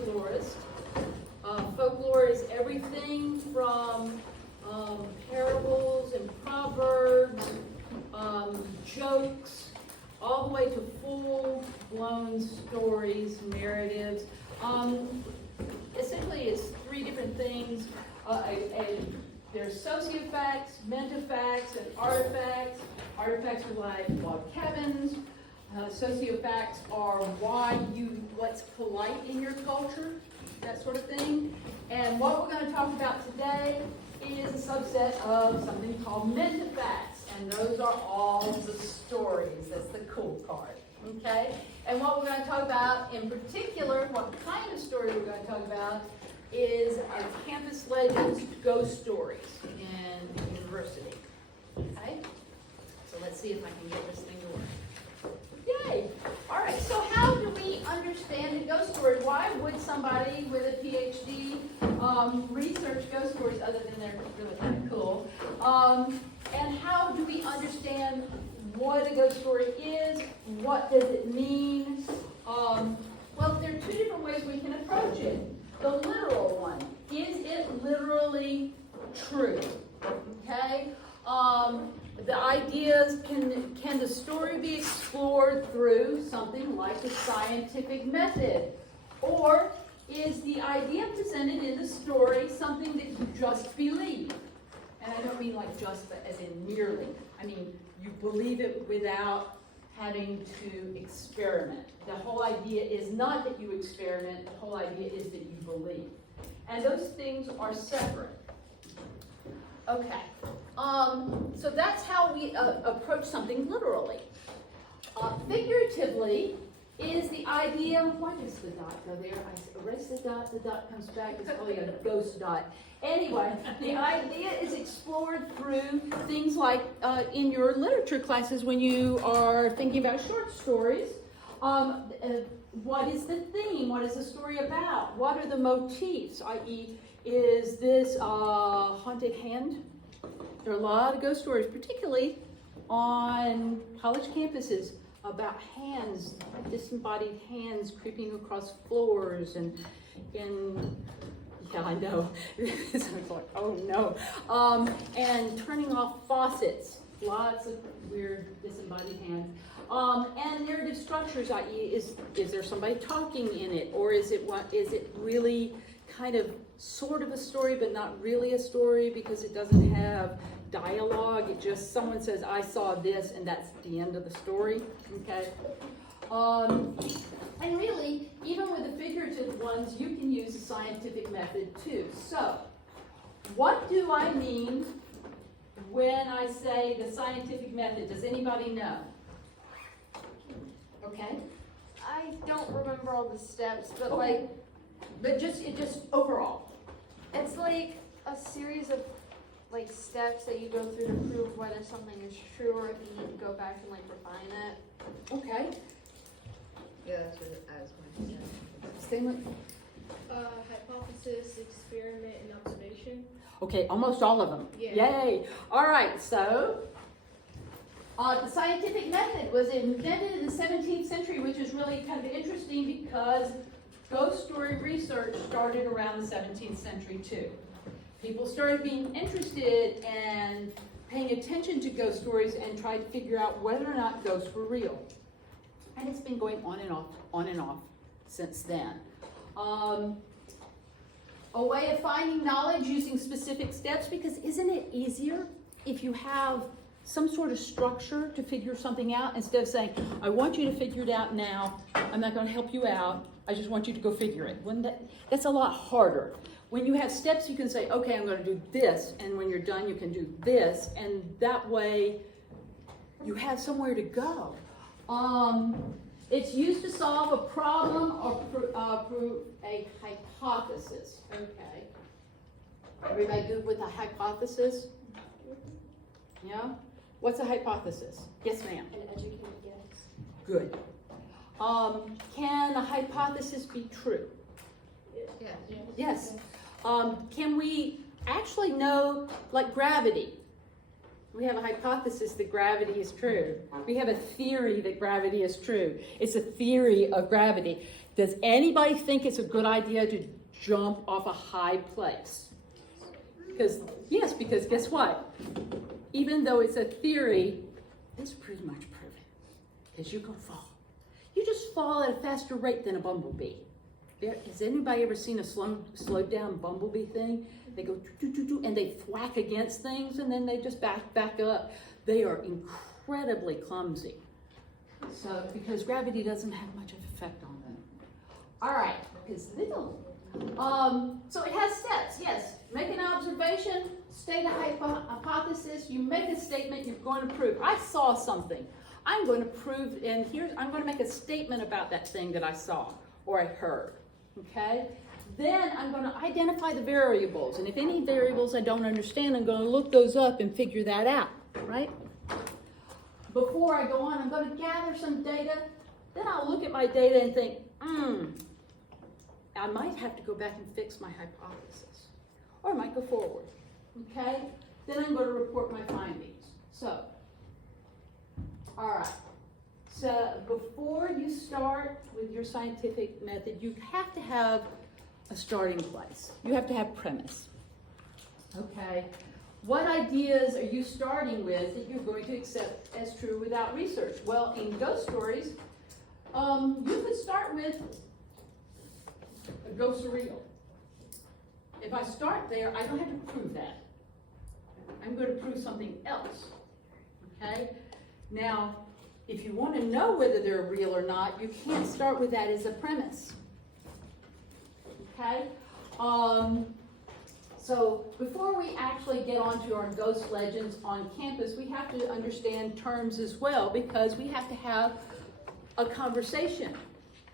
folklorist. Folklore is everything from parables and proverbs, jokes, all the way to full-blown stories, narratives. Essentially, it's three different things. There's sociofacts, mentafacts, and artifacts. Artifacts are like log cabins. Sociofacts are what's polite in your culture, that sort of thing. And what we're going to talk about today is a subset of something called mentafacts, and those are all the stories. That's the cool part, okay? And what we're going to talk about in particular, what kind of story we're going to talk about, is our campus legends, ghost stories in the university, okay? So let's see if I can get this thing to work. Yay! All right, so how do we understand a ghost story? Why would somebody with a PhD research ghost stories other than they're really kind of cool? And how do we understand what a ghost story is? What does it mean? Well, there are two different ways we can approach it. The literal one. Is it literally true? Okay? The ideas, can the story be explored through something like the scientific method? Or is the idea presented in the story something that you just believe? And I don't mean like just as in merely. I mean, you believe it without having to experiment. The whole idea is not that you experiment, the whole idea is that you believe. And those things are separate. Okay, so that's how we approach something literally. Figuratively is the idea, why does the dot go there? I erase the dot comes back, it's probably a ghost dot. Anyway, the idea is explored through things like in your literature classes when you are thinking about short stories. What is the theme? What is the story about? What are the motifs, i.e., is this haunted hand? There are a lot of ghost stories, particularly on college campuses, about hands, disembodied hands creeping across floors and yeah, I know. It's like, oh no. And turning off faucets, lots of weird disembodied hands. And narrative structures, i.e., is there somebody talking in it, or is it really kind of sort of a story, but not really a story because it doesn't have dialogue. It just, someone says, I saw this, and that's the end of the story, okay? And really, even with the figurative ones, you can use a scientific method too. So, what do I mean when I say the scientific method? Does anybody know? Okay? I don't remember all the steps, but Okay. But just overall. it's like a series of like steps that you go through to prove whether something is true or if you need to go back and like refine it. Okay. Yeah, that's what I was going to say. Statement. Hypothesis, experiment, and observation. Okay, almost all of them. Yeah. Yay. All right, so the scientific method was invented in the 17th century, which is really kind of interesting because ghost story research started around the 17th century too. People started being interested and paying attention to ghost stories and tried to figure out whether or not ghosts were real. And it's been going on and off since then. A way of finding knowledge using specific steps, because isn't it easier if you have some sort of structure to figure something out instead of saying, I want you to figure it out now, I'm not going to help you out, I just want you to go figure it. That's a lot harder. When you have steps, you can say, okay, I'm going to do this, and when you're done, you can do this, and that way you have somewhere to go. It's used to solve a problem or prove a hypothesis. Okay. Everybody good with a hypothesis? Yeah? What's a hypothesis? Yes, ma'am. An educated guess. Good. Can a hypothesis be true? Yeah. Yes. Can we actually know, like gravity? We have a hypothesis that gravity is true. We have a theory that gravity is true. It's a theory of gravity. Does anybody think it's a good idea to jump off a high place? Because guess what? Even though it's a theory, it's pretty much proven. Because you can fall. You just fall at a faster rate than a bumblebee. Has anybody ever seen a slowed down bumblebee thing? They go doo-doo-doo-doo, and they thwack against things, and then they just back up. They are incredibly clumsy. So, because gravity doesn't have much of an effect on them. All right, because little. So it has steps, yes. Make an observation, state a hypothesis, you make a statement, you're going to prove. I saw something. I'm going to prove, and I'm going to make a statement about that thing that I saw or I heard, okay? Then I'm going to identify the variables, and if any variables I don't understand, I'm going to look those up and figure that out, right? Before I go on, I'm going to gather some data, then I'll look at my data and think, I might have to go back and fix my hypothesis, or I might go forward, okay? Then I'm going to report my findings. So, all right. So before you start with your scientific method, you have to have a starting place. You have to have premise, okay? What ideas are you starting with that you're going to accept as true without research? Well, in ghost stories, you could start with a ghosts are real. If I start there, I don't have to prove that. I'm going to prove something else, okay? Now, if you want to know whether they're real or not, you can't start with that as a premise, okay? So before we actually get onto our ghost legends on campus, we have to understand terms as well, because we have to have a conversation.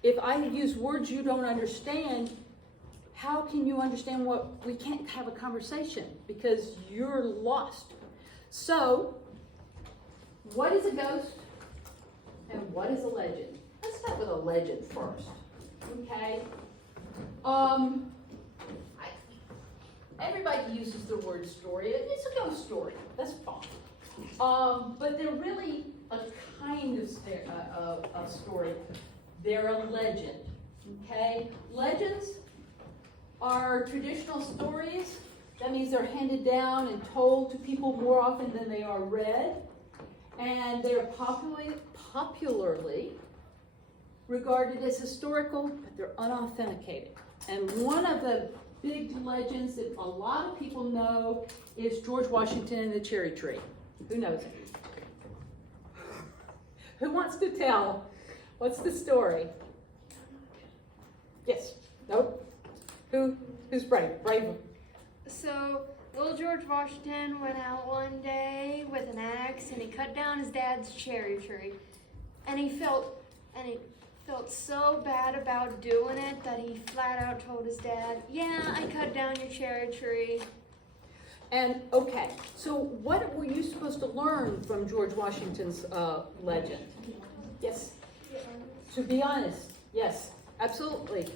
If I use words you don't understand, how can you understand we can't have a conversation because you're lost. So, what is a ghost and what is a legend? Let's start with a legend first, okay? Everybody uses the word story. It's a ghost story. That's fine. But they're really a kind of story. They're a legend, okay? Legends are traditional stories. That means they're handed down and told to people more often than they are read. And they're popularly regarded as historical, but they're unauthenticated. And one of the big legends that a lot of people know is George Washington and the cherry tree. Who knows it? Who wants to tell? What's the story? Yes? Nope? Who's brave? Brave. So, little George Washington went out one day with an axe and he cut down his dad's cherry tree. And he felt so bad about doing it that he flat out told his dad, "Yeah, I cut down your cherry tree." And okay, so what were you supposed to learn from George Washington's legend? Yes? To be honest, yes, absolutely.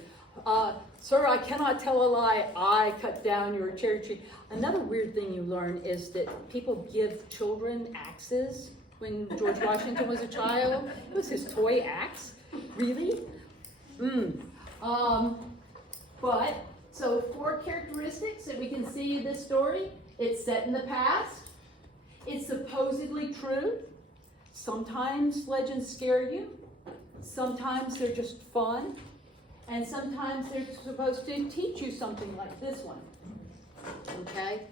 Sir, I cannot tell a lie. I cut down your cherry tree. Another weird thing you learn is that people give children axes when George Washington was a child. It was his toy axe. Really? But, so 4 characteristics that we can see in this story. It's set in the past. It's supposedly true. Sometimes legends scare you. Sometimes they're just fun. And sometimes they're supposed to teach you something like this one. Okay?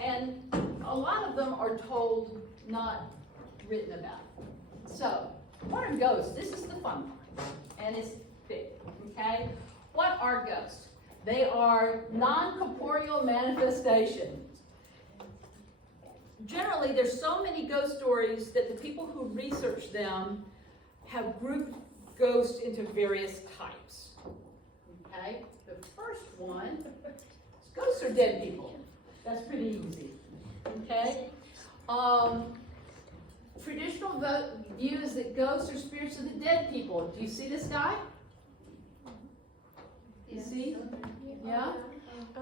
And a lot of them are told, not written about. So, what are ghosts? This is the fun part. And it's big. Okay? What are ghosts? They are non-corporeal manifestations. Generally, there's so many ghost stories that the people who research them have grouped ghosts into various types. Okay? The first one is ghosts are dead people. That's pretty easy. Okay? Traditional view is that ghosts are spirits of the dead people. Do you see this guy? You see? Yeah?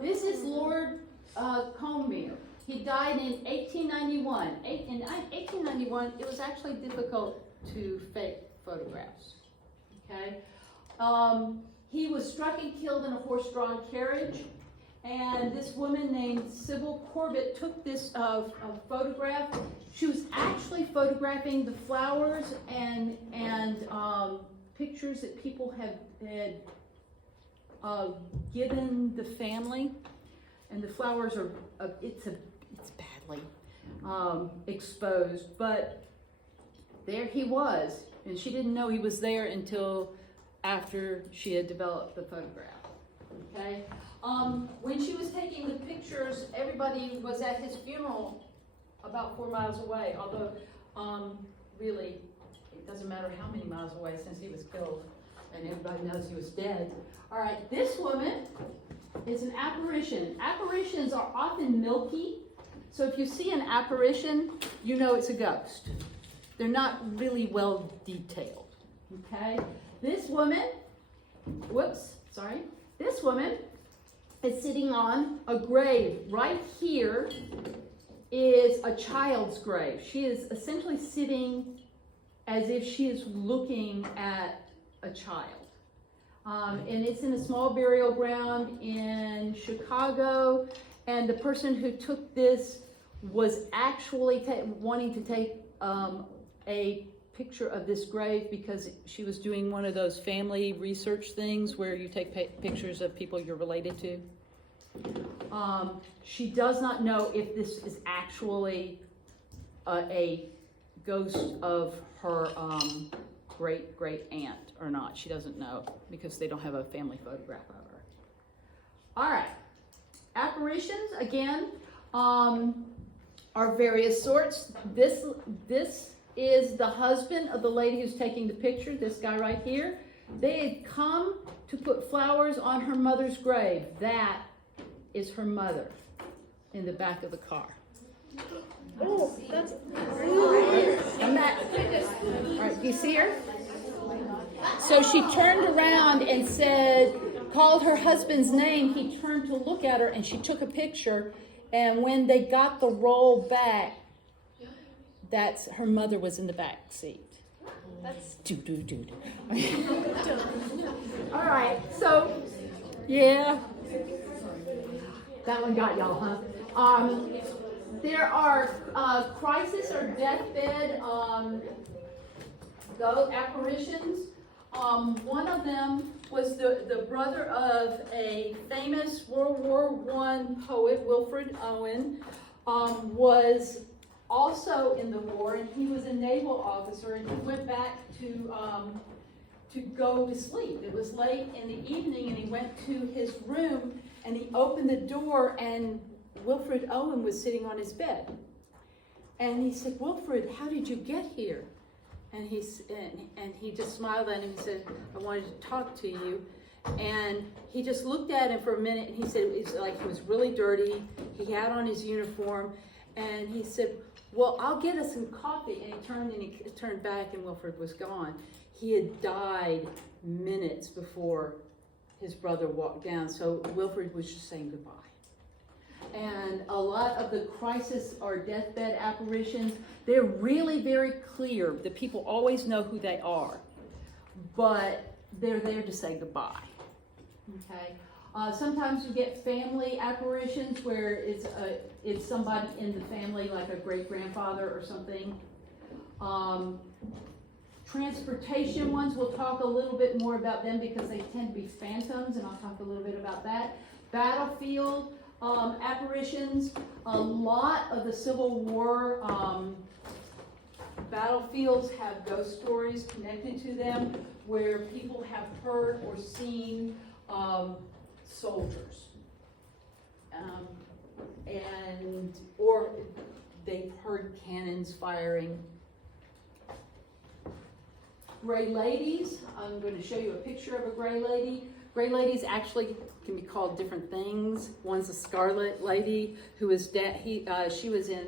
This is Lord Combe. He died in 1891. In 1891, it was actually difficult to photographs, okay? He was struck and killed in a horse-drawn carriage, and this woman named Sybil Corbett took this photograph. She was actually photographing the flowers and pictures that people had given the family, and the flowers are it's badly exposed, but there he was, and she didn't know he was there until after she had developed the photograph. Okay, when she was taking the pictures, everybody was at his funeral about 4 miles away, although really it doesn't matter how many miles away since he was killed and everybody knows he was dead. All right, this woman is an apparition. Apparitions are often milky, so if you see an apparition, you know it's a ghost. They're not really well detailed, okay? This woman, this woman is sitting on a grave. Right here is a child's grave. She is essentially sitting as if she is looking at a child. And it's in a small burial ground in Chicago, and the person who took this was actually wanting to take a picture of this grave because she was doing one of those family research things where you take pictures of people you're related to. She does not know if this is actually a ghost of her great aunt or not. She doesn't know because they don't have a family photograph of her. All right, apparitions again are various sorts. This is the husband of the lady who's taking the picture, this guy right here. They had come to put flowers on her mother's grave. That is her mother in the back of the car. Oh, that's All right, do you see her? So she turned around and called her husband's name. He turned to look at her and she took a picture. And when they got the roll back, that's her mother was in the back seat. that's All right, so yeah, that one got y'all, huh? There are crisis or deathbed apparitions. One of them was the brother of a famous World War I poet, Wilfred Owen, was also in the war, and he was a naval officer, and he went back to go to sleep. It was late in the evening, and he went to his room, and he opened the door, and Wilfred Owen was sitting on his bed. And he said, "Wilfred, how did you get here?" And he just smiled at him and said, "I wanted to talk to you." And he just looked at him for a minute, and he said it was like he was really dirty. He had on his uniform, and he said, "Well, I'll get us some coffee." And he turned back, and Wilfred was gone. He had died minutes before his brother walked down, so Wilfred was just saying goodbye. And a lot of the crisis or deathbed apparitions, they're really very clear. The people always know who they are, but they're there to say goodbye. Okay. Sometimes you get family apparitions where it's somebody in the family, like a great-grandfather or something. Transportation ones, we'll talk a little bit more about them because they tend to be phantoms, and I'll talk a little bit about that. Battlefield apparitions, a lot of the Civil War battlefields have ghost stories connected to them where people have heard or seen soldiers, or they've heard cannons firing. Gray ladies, I'm going to show you a picture of a gray lady. Gray ladies actually can be called different things. One's a scarlet lady who is she was in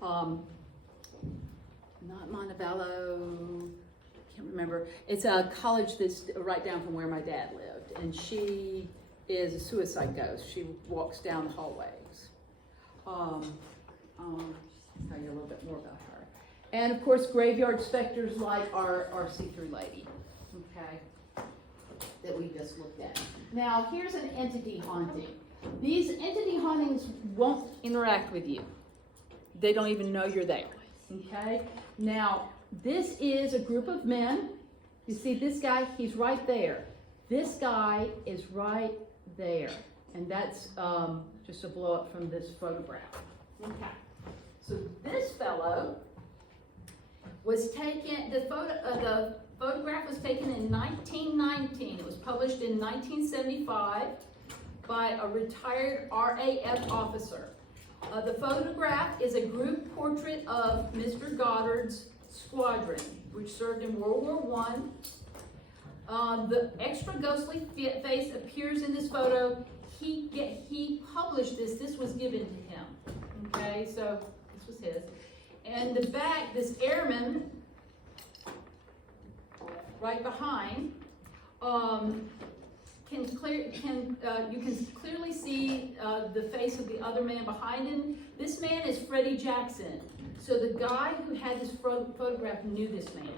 not Montevallo, can't remember. It's a college that's right down from where my dad lived, and she is a suicide ghost. She walks down the hallways. I'll tell you a little bit more about her. And of course, graveyard specters like our see-through lady, okay, that we just looked at. Now, here's an entity haunting. These entity hauntings won't interact with you. They don't even know you're there, okay? Now, this is a group of men. You see this guy, he's right there. This guy is right there. And that's just a blow up from this photograph. Okay. So this fellow was taken, the photograph was taken in 1919. It was published in 1975 by a retired RAF officer. The photograph is a group portrait of Mr. Goddard's squadron, which served in World War I. The extra ghostly face appears in this photo. He published this. This was given to him. Okay, so this was his. And the back, this airman, right behind, you can clearly see the face of the other man behind him. This man is Freddie Jackson. So the guy who had this photograph knew this man.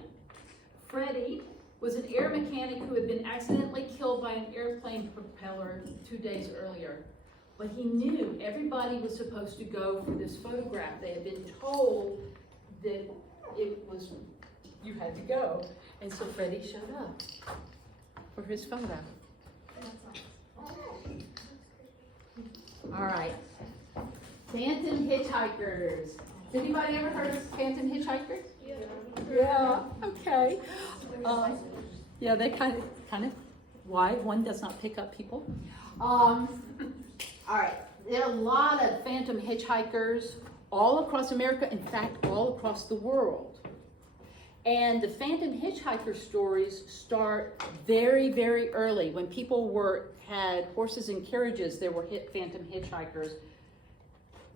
Freddie was an air mechanic who had been accidentally killed by an airplane propeller 2 days earlier. But he knew everybody was supposed to go for this photograph. They had been told that you had to go. And so Freddie showed up for his photo. All right. Phantom hitchhikers. Has anybody ever heard of phantom hitchhikers? Yeah, okay. Yeah, they kind of why one does not pick up people. All right, there are a lot of phantom hitchhikers all across America, in fact, all across the world. And the phantom hitchhiker stories start very, very early. When people had horses and carriages, there were phantom hitchhikers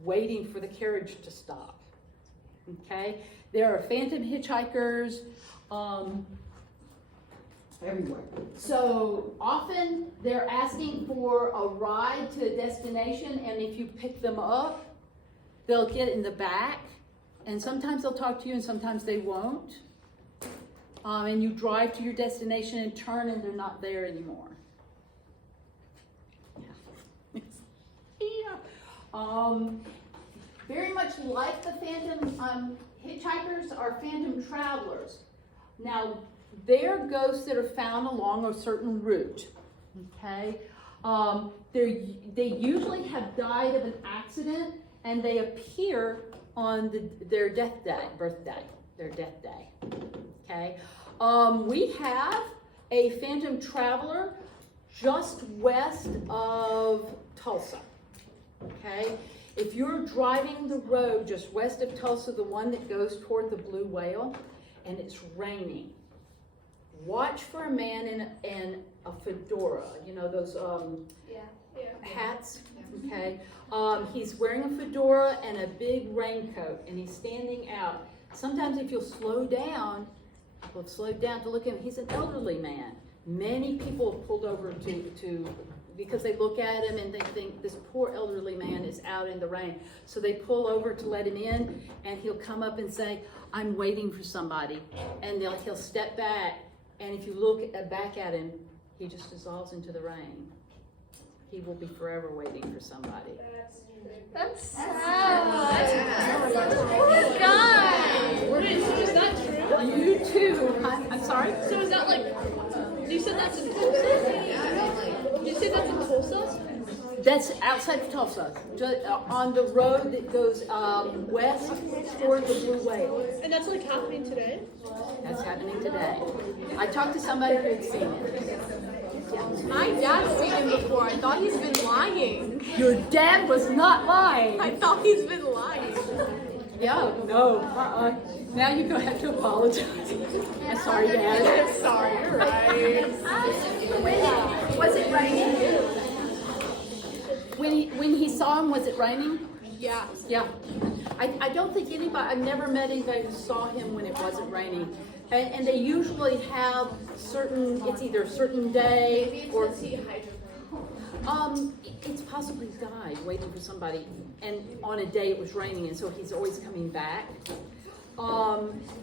waiting for the carriage to stop. Okay, there are phantom hitchhikers everywhere. So often they're asking for a ride to a destination, and if you pick them up, they'll get in the back, and sometimes they'll talk to you and sometimes they won't. And you drive to your destination and turn and they're not there anymore. Yeah. Very much like the phantom hitchhikers are phantom travelers. Now, they're ghosts that are found along a certain route. Okay, they usually have died of an accident, and they appear on their death day. Okay, we have a phantom traveler just west of Tulsa. Okay. If you're driving the road just west of Tulsa, the one that goes toward the Blue Whale, and it's raining, watch for a man in a fedora. You know those hats? Okay. He's wearing a fedora and a big raincoat, and he's standing out. Sometimes if you'll slow down to look at him, he's an elderly man. Many people have pulled over because they look at him and they think this poor elderly man is out in the rain. So they pull over to let him in, and he'll come up and say, "I'm waiting for somebody." And he'll step back, and if you look back at him, he just dissolves into the rain. He will be forever waiting for somebody. That's sad. God. Is that true? You too. I'm sorry? So is that like, you said that's in Tulsa? Did you say that's in Tulsa? That's outside of Tulsa, on the road that goes west toward the Blue Whale. And that's like happening today? That's happening today. I talked to somebody who had seen it. My dad's seen him before. I thought he's been lying. Your dad was not lying. I thought he's been lying. Yeah, no. Now you're going to have to apologize. I'm sorry, Dad. Sorry, you're right. Was it raining? When he saw him, was it raining? Yeah. Yeah. I don't think I've never met anybody who saw him when it wasn't raining. And they usually have it's either a certain day or it's possibly died waiting for somebody, and on a day it was raining, and so he's always coming back.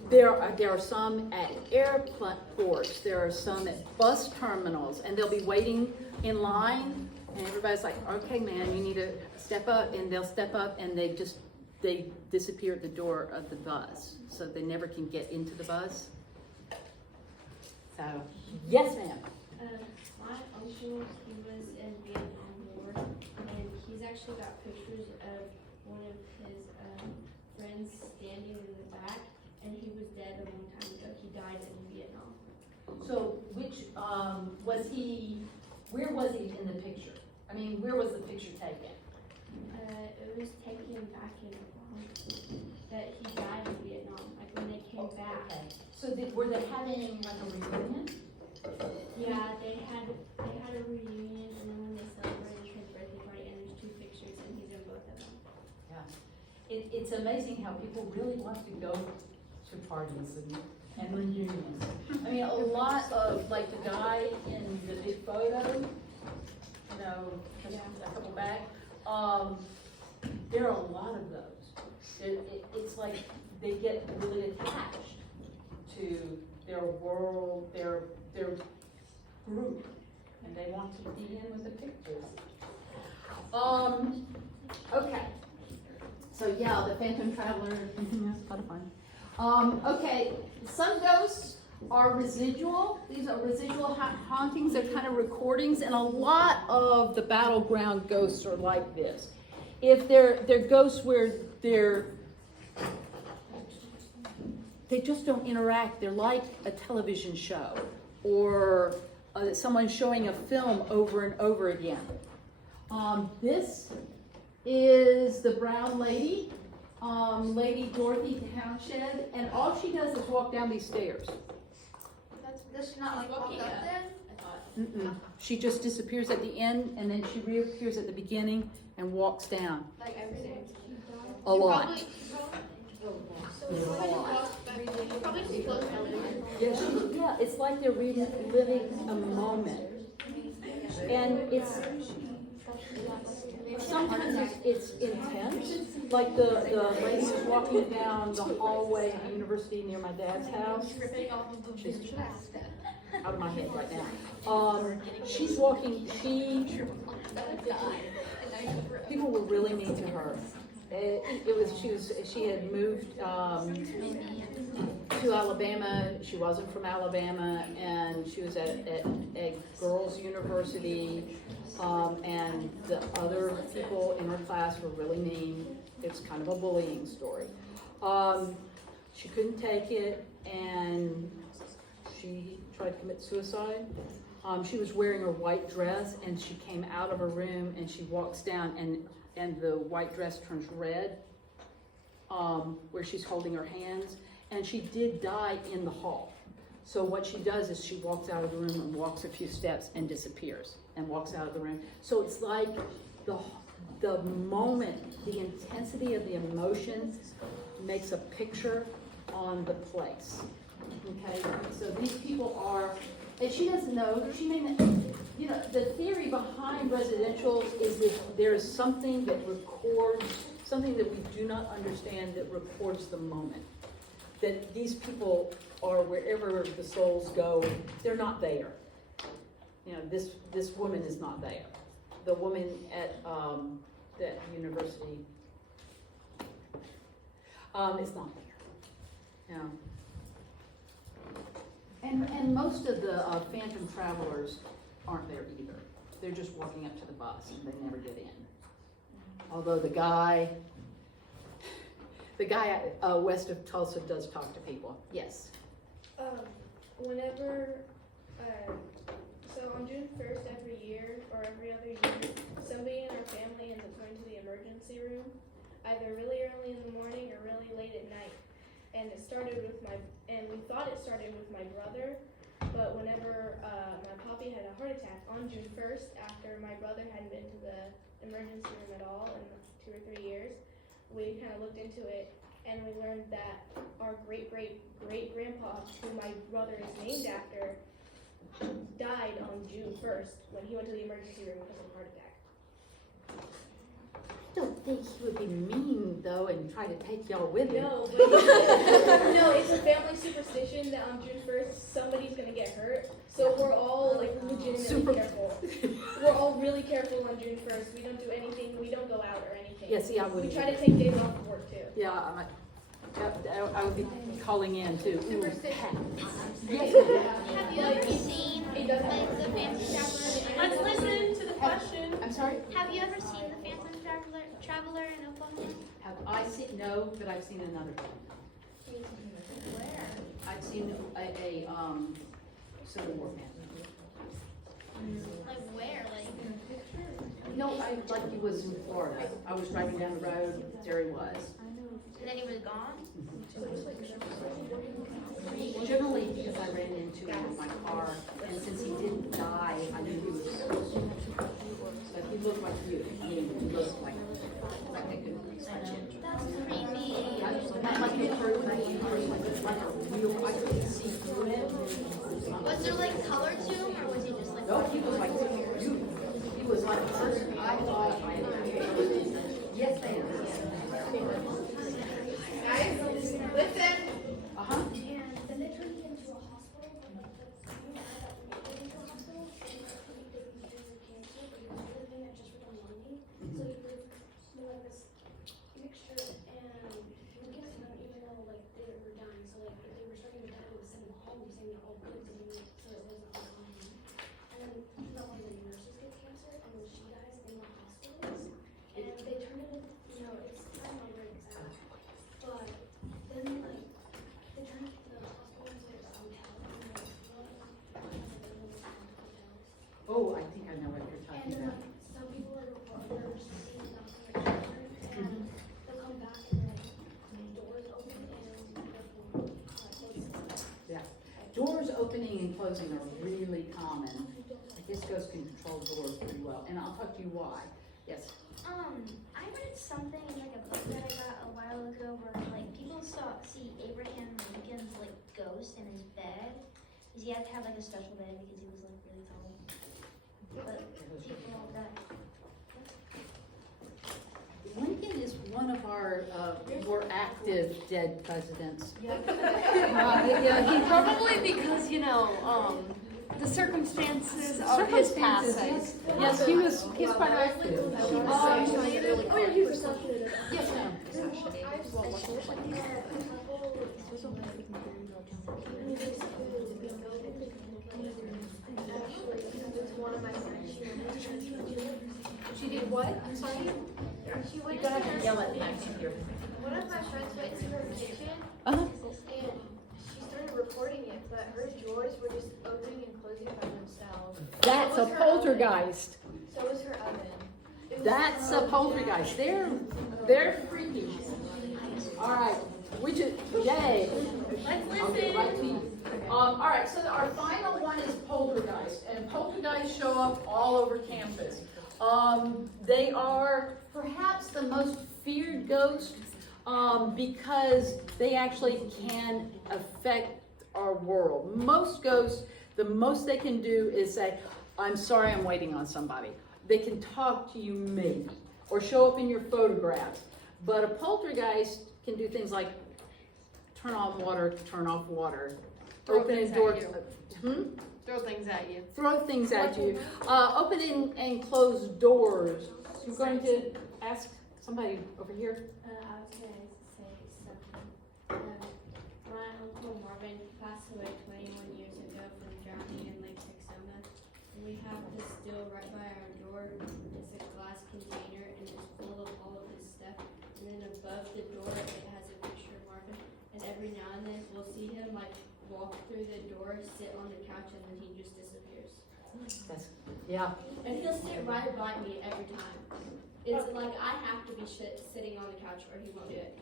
There are some at airports, there are some at bus terminals, and they'll be waiting in line, and everybody's like, okay, man, you need to step up, and they'll step up, and they disappear at the door of the bus, so they never can get into the bus. So, yes, ma'am. My uncle, he was in Vietnam War, and he's actually got pictures of one of his friends standing in the back, and he was dead a long time ago. He died in Vietnam. So, where was he in the picture? I mean, where was the picture taken? It was taken back in that he died in Vietnam, like when they came back. Okay. So were they having like a reunion? Yeah, they had a reunion, and then when they celebrated his birthday party, and there's 2 pictures, and he's in both of them. Yeah. It's amazing how people really want to go to parties and reunions. I mean, a lot of, like the guy in the big photo, you know, just a couple back, there are a lot of those. It's like they get really attached to their world, their group, and they want to be in with the pictures. Okay. So yeah, the Phantom Traveler, that's kind of fun. Okay, some ghosts are residual. These are residual hauntings. They're kind of recordings, and a lot of the battleground ghosts are like this. If they're ghosts where they just don't interact. They're like a television show or someone showing a film over and over again. This is the brown lady, Lady Dorothy Townshend, and all she does is walk down these stairs. That's not like walked up then? Mm-mm. She just disappears at the end, and then she reappears at the beginning and walks down. Like every day. A lot. Yeah, it's like they're living a moment. And it's sometimes it's intense. Like the lady who's walking down the hallway at the university near my dad's house. She's out of my head right now. She's walking, people were really mean to her. She had moved to Alabama. She wasn't from Alabama, and she was at a girls' university, and the other people in her class were really mean. It's kind of a bullying story. She couldn't take it, and she tried to commit suicide. She was wearing a white dress, and she came out of her room, and she walks down, and the white dress turns red, where she's holding her hands, and she did die in the hall. So what she does is she walks out of the room and walks a few steps and disappears, and walks out of the room. So it's like the moment, the intensity of the emotion makes a picture on the place. Okay, so these people are, and she doesn't know, she may not, you know, the theory behind residential is that there is something that records, something that we do not understand that records the moment. That these people are, wherever the souls go, they're not there. You know, this woman is not there. The woman at that university is not there. You know. And most of the Phantom Travelers aren't there either. They're just walking up to the bus and they never get in. Although the guy west of Tulsa does talk to people. Yes. Whenever, so on June 1st every year, or every other year, somebody in our family ends up going to the emergency room, either really early in the morning or really late at night. And it started with we thought it started with my brother, but whenever my poppy had a heart attack on June 1st, after my brother hadn't been to the emergency room at all in 2 or 3 years, we kind of looked into it, and we learned that our great-great-great-grandpa, who my brother is named after, died on June 1st when he went to the emergency room because of a heart attack. I don't think he would be mean come though and try to take y'all with him. No, but no, it's a family superstition that on June 1st somebody's gonna get hurt. So we're all like legitimately careful. We're all really careful on June 1st. We don't do anything. We don't go out or anything. Yeah, see, I We would. try to take days off of work too. Yeah, I would be calling in too. Ooh, Superstition. yes, Have you ever seen It doesn't. like the Phantom Traveler? Let's listen to the question. I'm sorry? Have you ever seen the Phantom Traveler in Oklahoma? Have I seen, no, but I've seen another one. Where? I've seen a Civil War man. Like where? Like No, like he was in Florida. I was driving down the road, there he was. and then he was gone? Generally, because I ran into him in my car, and since he didn't die, I knew he was ghost. But he looked like you. I mean, he looked like a good person. That's creepy. Not like a person, like a real, I couldn't see through him. Was there like color to him or was he just like No, he was like you. He was like a person I thought I had. Yes, ma'am. Guys, listen. Uh-huh. Then they turned me into a hospital, but like the I went into a hospital and like they cancer, but he was living there just for the money. So he would smell like this mixture and he would give it to them even though like they were dying. So like if they were starting to die, they would send them home saying they're all good so it wasn't all on him. And then not one of the nurses get cancer and then she dies in the hospitals. And they turn it into, it's I don't know where it's at. But then like they turn the hospital into like a hotel and like Oh, I think I know what you're and talking then about. like some people are reporters seeing nothing like cancer and they'll come back and like doors open and Yeah. Doors opening and closing are really common. I guess ghosts can control doors pretty well, and I'll talk to you why. Yes. I read something in like a book that I got a while ago where like people see Abraham Lincoln's like ghost in his bed. Because he had to have like a special bed because he was like really tall. But people all died. Lincoln is one of our more active dead presidents. Yeah, he probably because the circumstances of his passing. Yes, he's quite active. Yes, ma'am. She did what? I'm sorry? You're gonna have to yell at me next year. one of my friends went to her kitchen Uh-huh. and she started recording it, but her drawers were just opening and closing by themselves. That's a poltergeist. So was her oven. It was That's a poltergeist. They're freaky. All right, which is yay. I'll get right to you. All right, so our final one is poltergeist, and poltergeists show up all over campus. They are perhaps the most feared ghost because they actually can affect our world. Most ghosts, the most they can do is say, "I'm sorry, I'm waiting on somebody." They can talk to you maybe, or show up in your photographs. But a poltergeist can do things like turn on water, turn off water, Throw open things a at door, you. Throw things at you. throw things at you, open and close doors. You're going to ask somebody over here. I was gonna say something. My uncle Marvin passed away 21 years ago from drowning in Lake Texoma. And we have this still right by our door. It's a glass container and it's full of all of his stuff. And then above the door it has a picture of Marvin. And every now and then we'll see him like walk through the door, sit on the couch, and then he just disappears. Yeah. And he'll sit right by me every time. It's like I have to be sitting on the couch or he won't do it.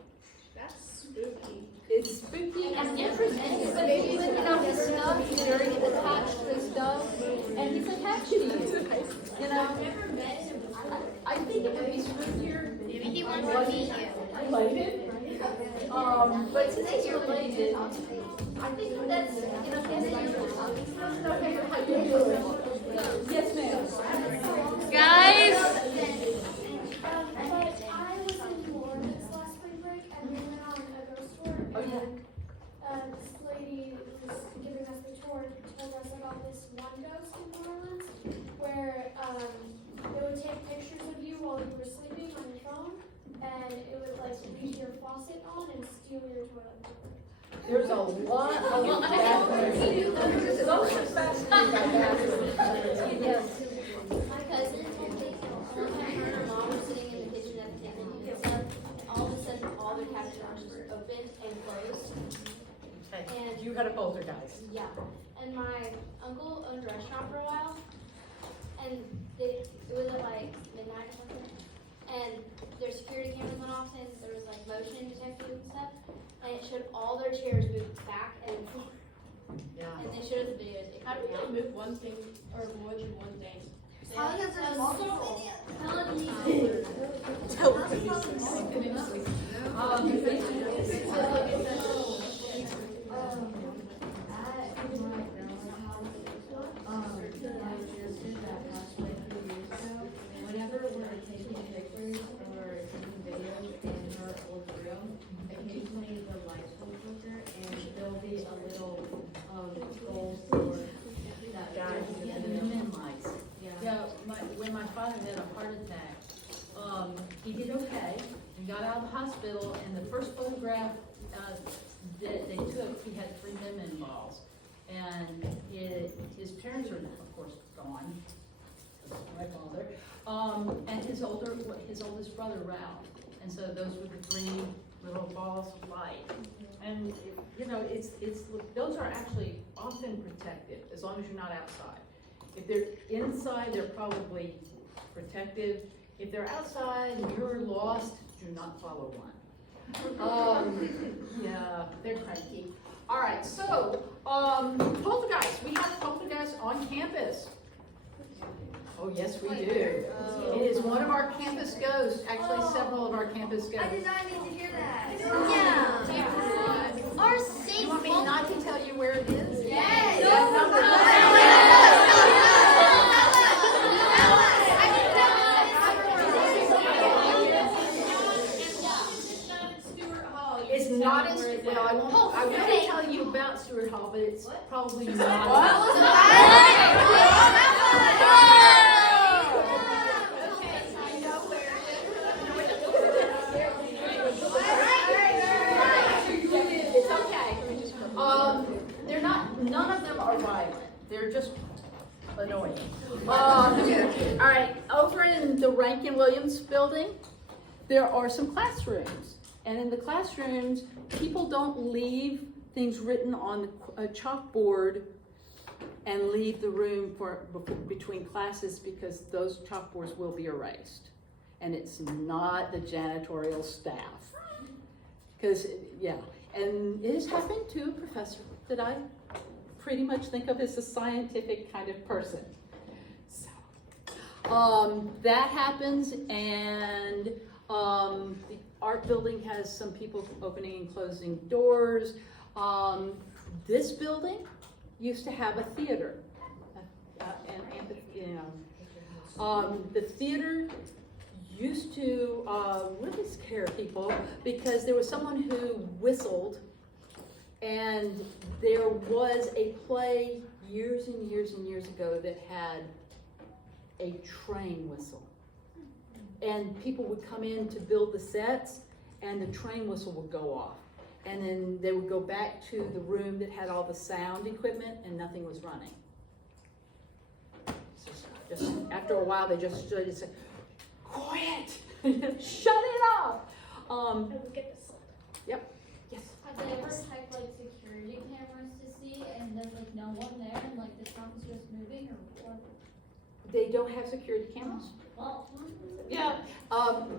That's spooky. It's spooky and interesting. His stuff, he's very attached to his stuff, and he's attached to you. I've never met him before. I think it would be spookier. Maybe he wants to meet you. Related. But since you're related, I think that's, okay, how you doing? Yes, ma'am. Guys, But I was in Florence last toilet. There's a lot of bathrooms. Those are fascinating by bathrooms. Yes. My cousin told me one time her and her mom were sitting in the kitchen at the table eating pizza, and all of a sudden all their cabinet doors just opened and closed. And you had a poltergeist. Yeah. And my uncle owned a restaurant for a while, and it was at like midnight or something, and their security cameras went off and there was like motion detectors and stuff, and it showed all their chairs move back and forth. Yeah. And they showed us the videos. It How do creeped they me out. move one thing or more than one thing? Whenever we're taking pictures or taking videos in her old room, occasionally the lights will flicker and there'll be a little gold for that guy. Yeah, the pneumonia lights. Yeah. Yeah, when my father had a heart attack, he did okay. He got out of the hospital, and the first photograph that they took, he had 3 lemon balls. And his parents are, of course, gone. My father, and his oldest brother, Ralph. And so those were the 3 little balls of light. And, you know, those are actually often protective, as long as you're not outside. If they're inside, they're probably protective. If they're outside and you're lost, do not follow one. Yeah, they're cranky. All right, so, poltergeist, we have poltergeist on campus. Oh, yes, we do. It is one of our campus ghosts, actually several of our campus ghosts. I did not need to hear that. Yeah. Our safe. You want me not to tell you where it is? Yes. It's not in, well, I won't tell you about Stewart Hall, but it's probably not. It's okay. They're not, none of them are violent. They're just annoying. All right, over in the Rankin Williams building, there are some classrooms. And in the classrooms, people don't leave things written on a chalkboard and leave the room between classes, because those chalkboards will be erased. And it's not the janitorial staff. Because, yeah, and it has happened to a professor that I pretty much think of as a scientific kind of person. So, that happens, and the art building has some people opening and closing doors. This building used to have a theater, the theater used to really scare people, because there was someone who whistled, and there was a play years and years and years ago that had a train whistle. And people would come in to build the sets, and the train whistle would go off. And then they would go back to the room that had all the sound equipment, and nothing was running. So just after a while, they just stood and said, "Quiet! Shut it off!" Yep. Yes. Have they ever checked like security cameras to see, and there's like no one there, and like the trunk's just moving, or what? They don't have security cameras. Well, Yeah,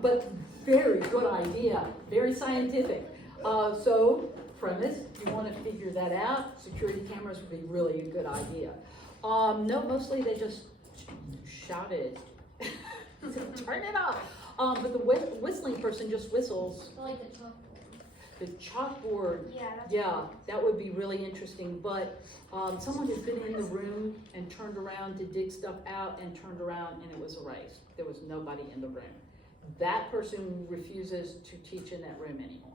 but very good idea, very scientific. So, premise, you want to figure that out, security cameras would be really a good idea. No, mostly they just shouted, turn it off. But the whistling person just whistles. so like the chalkboard. The chalkboard, Yeah. that would be really interesting, but someone has been in the room and turned around to dig stuff out and turned around and it was erased. There was nobody in the room. That person refuses to teach in that room anymore.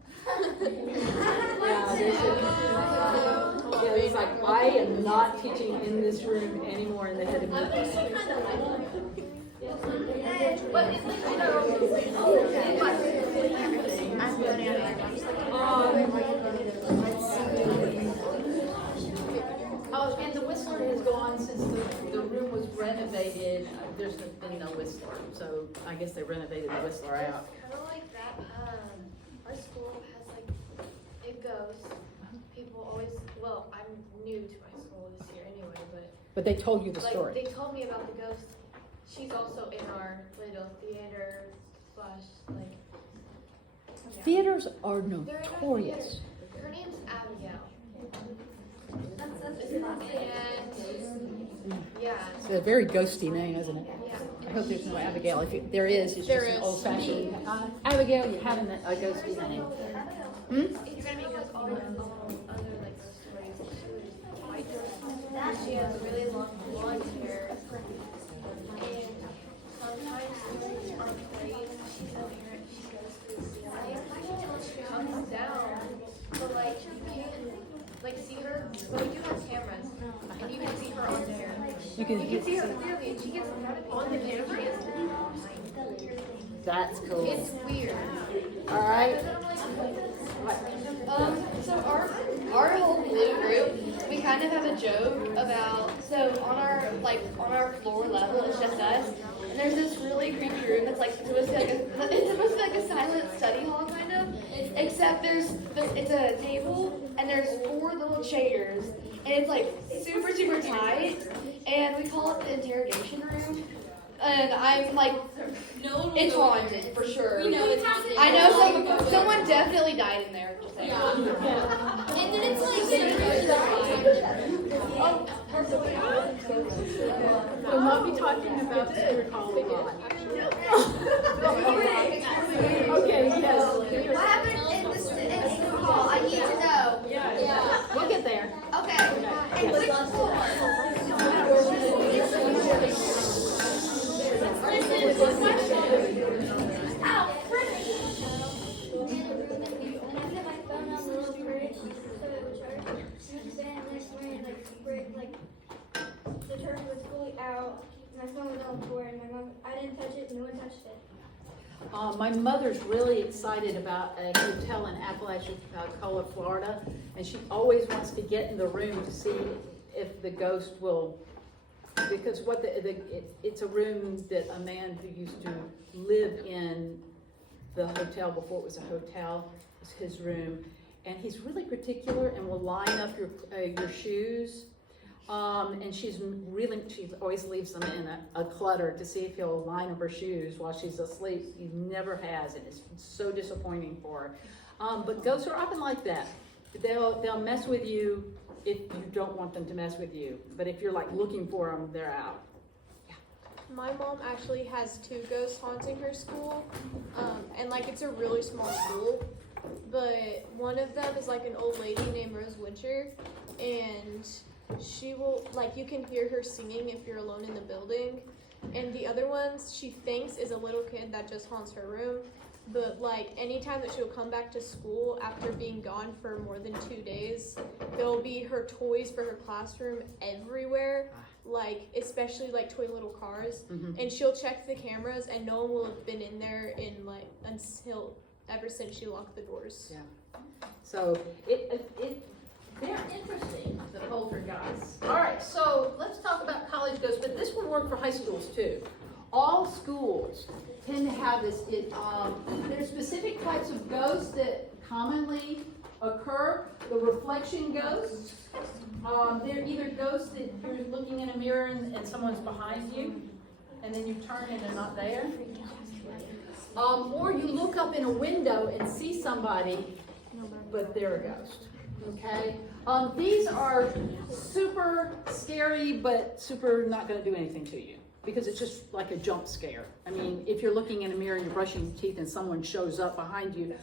It's like, I am not teaching in this room anymore, and they had to move. Whistler, so I guess they renovated the Whistler out. Kind of like that. Our school has like a ghost. People always, well, I'm new to my school this year anyway, But they told you the like story. they told me about the ghost. She's also in our little theater slash like. Yeah. Theaters are They're in our notorious. theater. Her name's Abigail. And yeah, It's a very ghosty name, isn't it? yeah. I hope there's no Abigail. If there is, it's There just an is. old-fashioned. Abigail, you have a ghosty name. Hmm? You're gonna make us all other like stories. She has really long blonde hair, and sometimes during our plays, she's up here and she goes to the ceiling until she comes down. So like you can't like see her, but we do have cameras, and you can see her on there. You can. You can see her clearly, and she gets in front of you on the camera. That's cool. It's weird. All right. So our whole blue group, we kind of have a joke about, so on our floor level, it's just us, and there's this really creepy room that's like supposed to be like a silent study hall kind of, except it's a table and there's 4 little chairs, and it's like super tight, and we call it the interrogation room. And I'm like, it's haunted for sure. We know it's haunted. I know someone definitely died in there. Just saying. And then it's like We'll not be talking about Senator College. Okay, yes. What happened in the school hall? I need to know. yeah. We'll get there. Okay. And which floor? Ow, frick! The turf was fully out. My phone was on the floor, and my mom, I didn't touch it. No one touched it. My mother's really excited about a hotel in Apalachicola, Florida, and she always wants to get in the room to see if the ghost will. Because it's a room that a man who used to live in the hotel before it was a hotel, is his room, and he's really particular and will line up your shoes. And she always leaves them in a clutter to see if he'll line up her shoes while she's asleep. He never has, and it's so disappointing for her. But ghosts are often like that. They'll mess with you if you don't want them to mess with you. But if you're like looking for them, they're out. My mom actually has 2 ghosts haunting her school, and like it's a really small school, but one of them is like an old lady named Rose Winter, and she will, like, you can hear her singing if you're alone in the building, and the other ones she thinks is a little kid that just haunts her room, but like anytime that she'll come back to school after being gone for more than 2 days, there'll be her toys for her classroom everywhere, like especially like toy little cars, and she'll check the cameras and no one will have been in there in like ever since she locked the doors. Yeah. So they're interesting, the poltergeists. All right, so let's talk about college ghosts, but this will work for high schools too. All schools tend to have this. There's specific types of ghosts that commonly occur. The reflection ghosts. They're either ghosts that you're looking in a mirror and someone's behind you, and then you turn and they're not there. Or you look up in a window and see somebody, but they're a ghost. Okay? These are super scary, but super not going to do anything to you. Because it's just like a jump scare. I mean, if you're looking in a mirror and you're brushing your teeth and someone shows up behind you,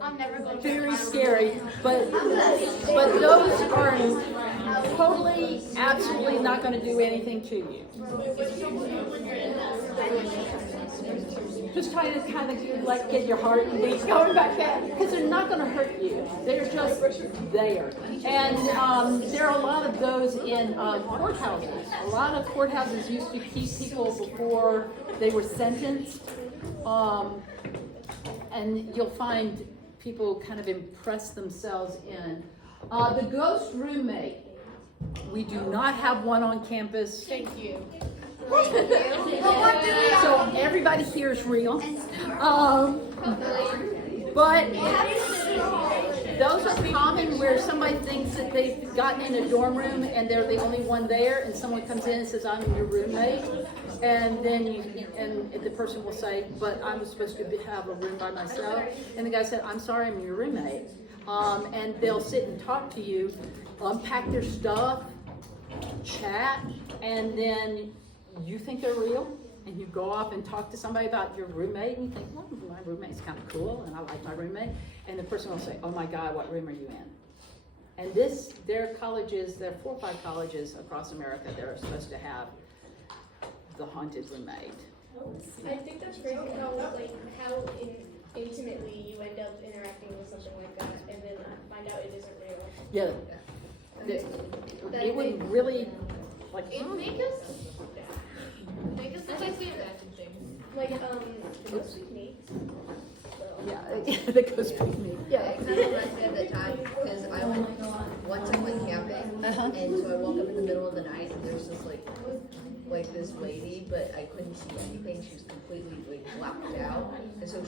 I'm never going to. very scary. But those are totally, absolutely not going to do anything to you. Just try to kind of like get your heart beat going back there, because they're not going to hurt you. They're just there. And there are a lot of those in courthouses. A lot of courthouses used to keep people before they were sentenced. And you'll find people kind of impress themselves in. The ghost roommate. We do not have one on campus. Thank you. So everybody here is real. But those are common where somebody thinks that they've gotten in a dorm room and they're the only one there, and someone comes in and says, I'm your roommate. And then the person will say, but I was supposed to have a room by myself. And the guy said, I'm sorry, I'm your roommate. And they'll sit and talk to you, unpack their stuff, chat, and then you think they're real. And you go off and talk to somebody about your roommate, and you think, well, my roommate's kind of cool, and I like my roommate. And the person will say, oh my God, what room are you in? And there are 4 or 5 colleges across America that are supposed to have the haunted roommate. I think that's crazy how intimately you end up interacting with something like that, and then find out it isn't real. Yeah. It would really, like, Make us like we imagine things. Like, ghost techniques. yeah, the ghost technique. Yeah, it kind of reminds me of the time because I went one time like camping, and so I woke up in the middle of the night and there's this like this lady, but I couldn't see anything. She was completely like blacked out, and so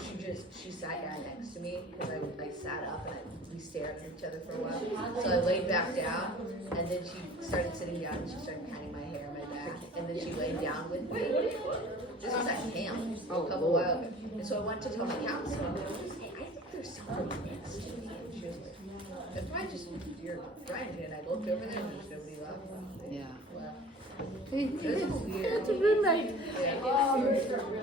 she sat down next to me because I sat up and we stared at each other for a while. So I laid back down, and then she started sitting down and she started patting my hair, my back, and then she laid down with me. This was at camp a couple while ago, and so I went to tell my counselor, hey, I think there's something next to me. And she was like, that's probably just your friend. And I looked over there and there's nobody left. Yeah. Well, It's a roommate.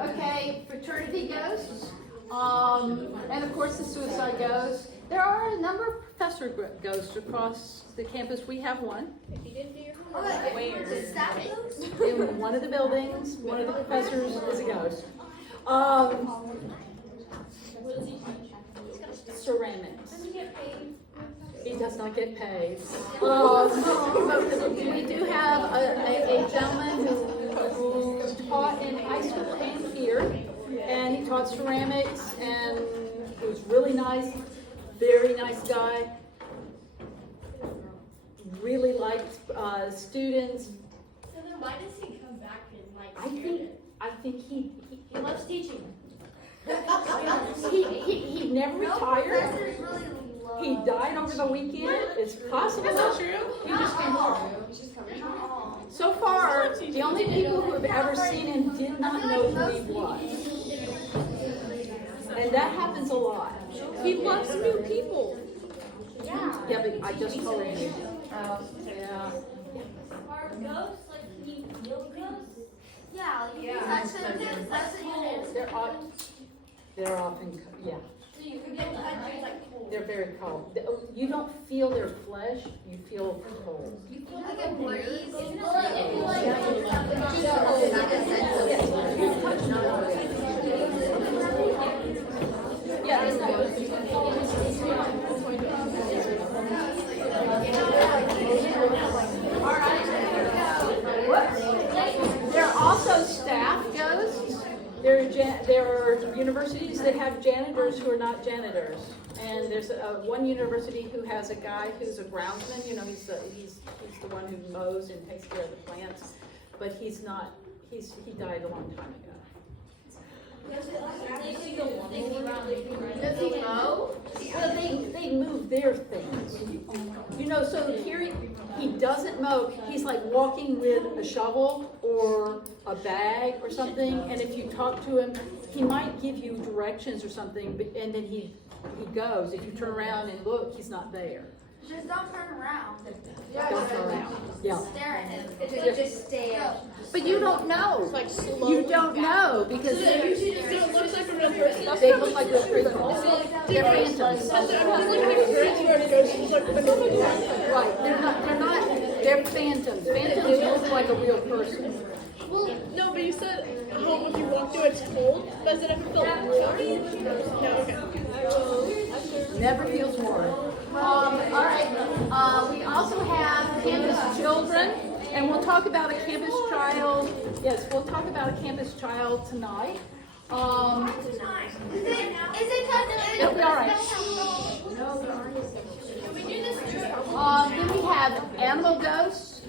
Okay, fraternity ghosts, and of course the suicide ghosts. There are a number of professor ghosts across the campus. We have one. If you didn't do your homework, In one of the buildings, one of the professors is a ghost. Ceramics. He does not get paid. But we do have a gentleman who taught in high school and here, and he taught ceramics, and he was really nice, very nice guy. Really liked students. So then why does he come back and like I think he loves teaching? he never retired. He died over the weekend. It's possible. That's true. He just came home. So far, the only people who have ever seen him did not know who he was. And that happens a lot. He loves new people. Yeah, but I just told you. Yeah. Are ghosts, like, can you feel ghosts? Yeah, like, if you touch them, that's what you They're often, yeah. So you could get like cold. They're very cold. You don't feel their flesh, you feel cold. You feel like a breeze. Isn't it There are also staff ghosts. There are universities that have janitors who are not janitors. And there's one university who has a guy who's a groundsman. You know, he's the one who mows and takes care of the plants. But he died a long time ago. Does he mow? Well, they move their things. You know, so here he doesn't mow. He's like walking with a shovel or a bag or something. And if you talk to him, he might give you directions or something. And then he goes. If you turn around and look, he's not there. Just don't turn around. Don't turn around. Yeah. Stare at him. Just stare. But you don't know. Like You don't know because It looks like a real person. they look like real people. They're phantoms. Right. They're phantoms. Phantoms look like a real person. Well, no, but you said how if you walk through it's cold. Does it ever feel warm? No, okay. Never feels warm. All right. We also have campus children, and we'll talk about a campus child. Yes, we'll talk about a campus child tonight. Is it It'll be all right. Then we have animal ghosts.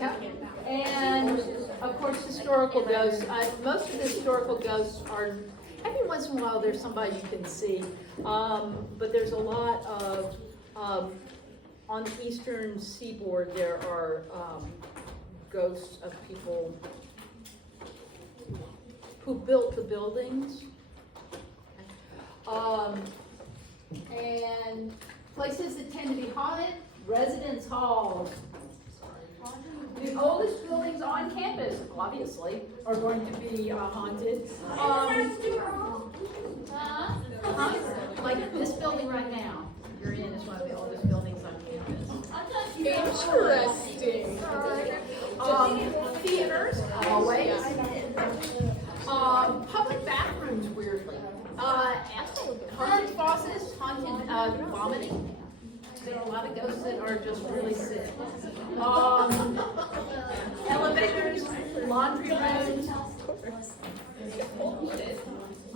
Yeah. historical ghosts, most of the historical ghosts are, every once in a while there's somebody you can see, but there's a lot of, on the eastern seaboard there are ghosts of people who built the buildings. And places that tend to be haunted, residence halls. The oldest buildings on campus, obviously, are going to be haunted. Like this building right now, you're in is one of the oldest buildings on campus. Interesting. Theaters, always. Public bathrooms, weirdly. Haunted faucets, haunted vomiting. There are a lot of ghosts that are just really sick. Elevators, laundry rooms.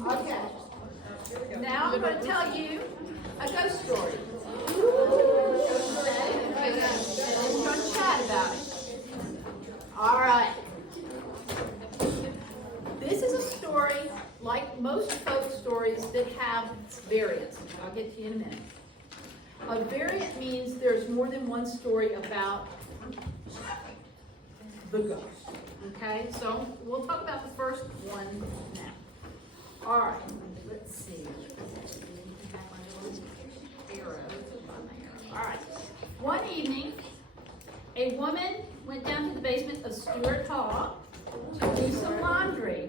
Okay. Now I'm going to tell you a ghost story. And we're going to chat about it. All right. This is a story, like most folk stories, that have variants. I'll get to you in a minute. A variant means there's more than one story about the ghost. Okay, so we'll talk about the first one now. All right, let's see. All right. One evening, a woman went down to the basement of Stewart Hall to do some laundry.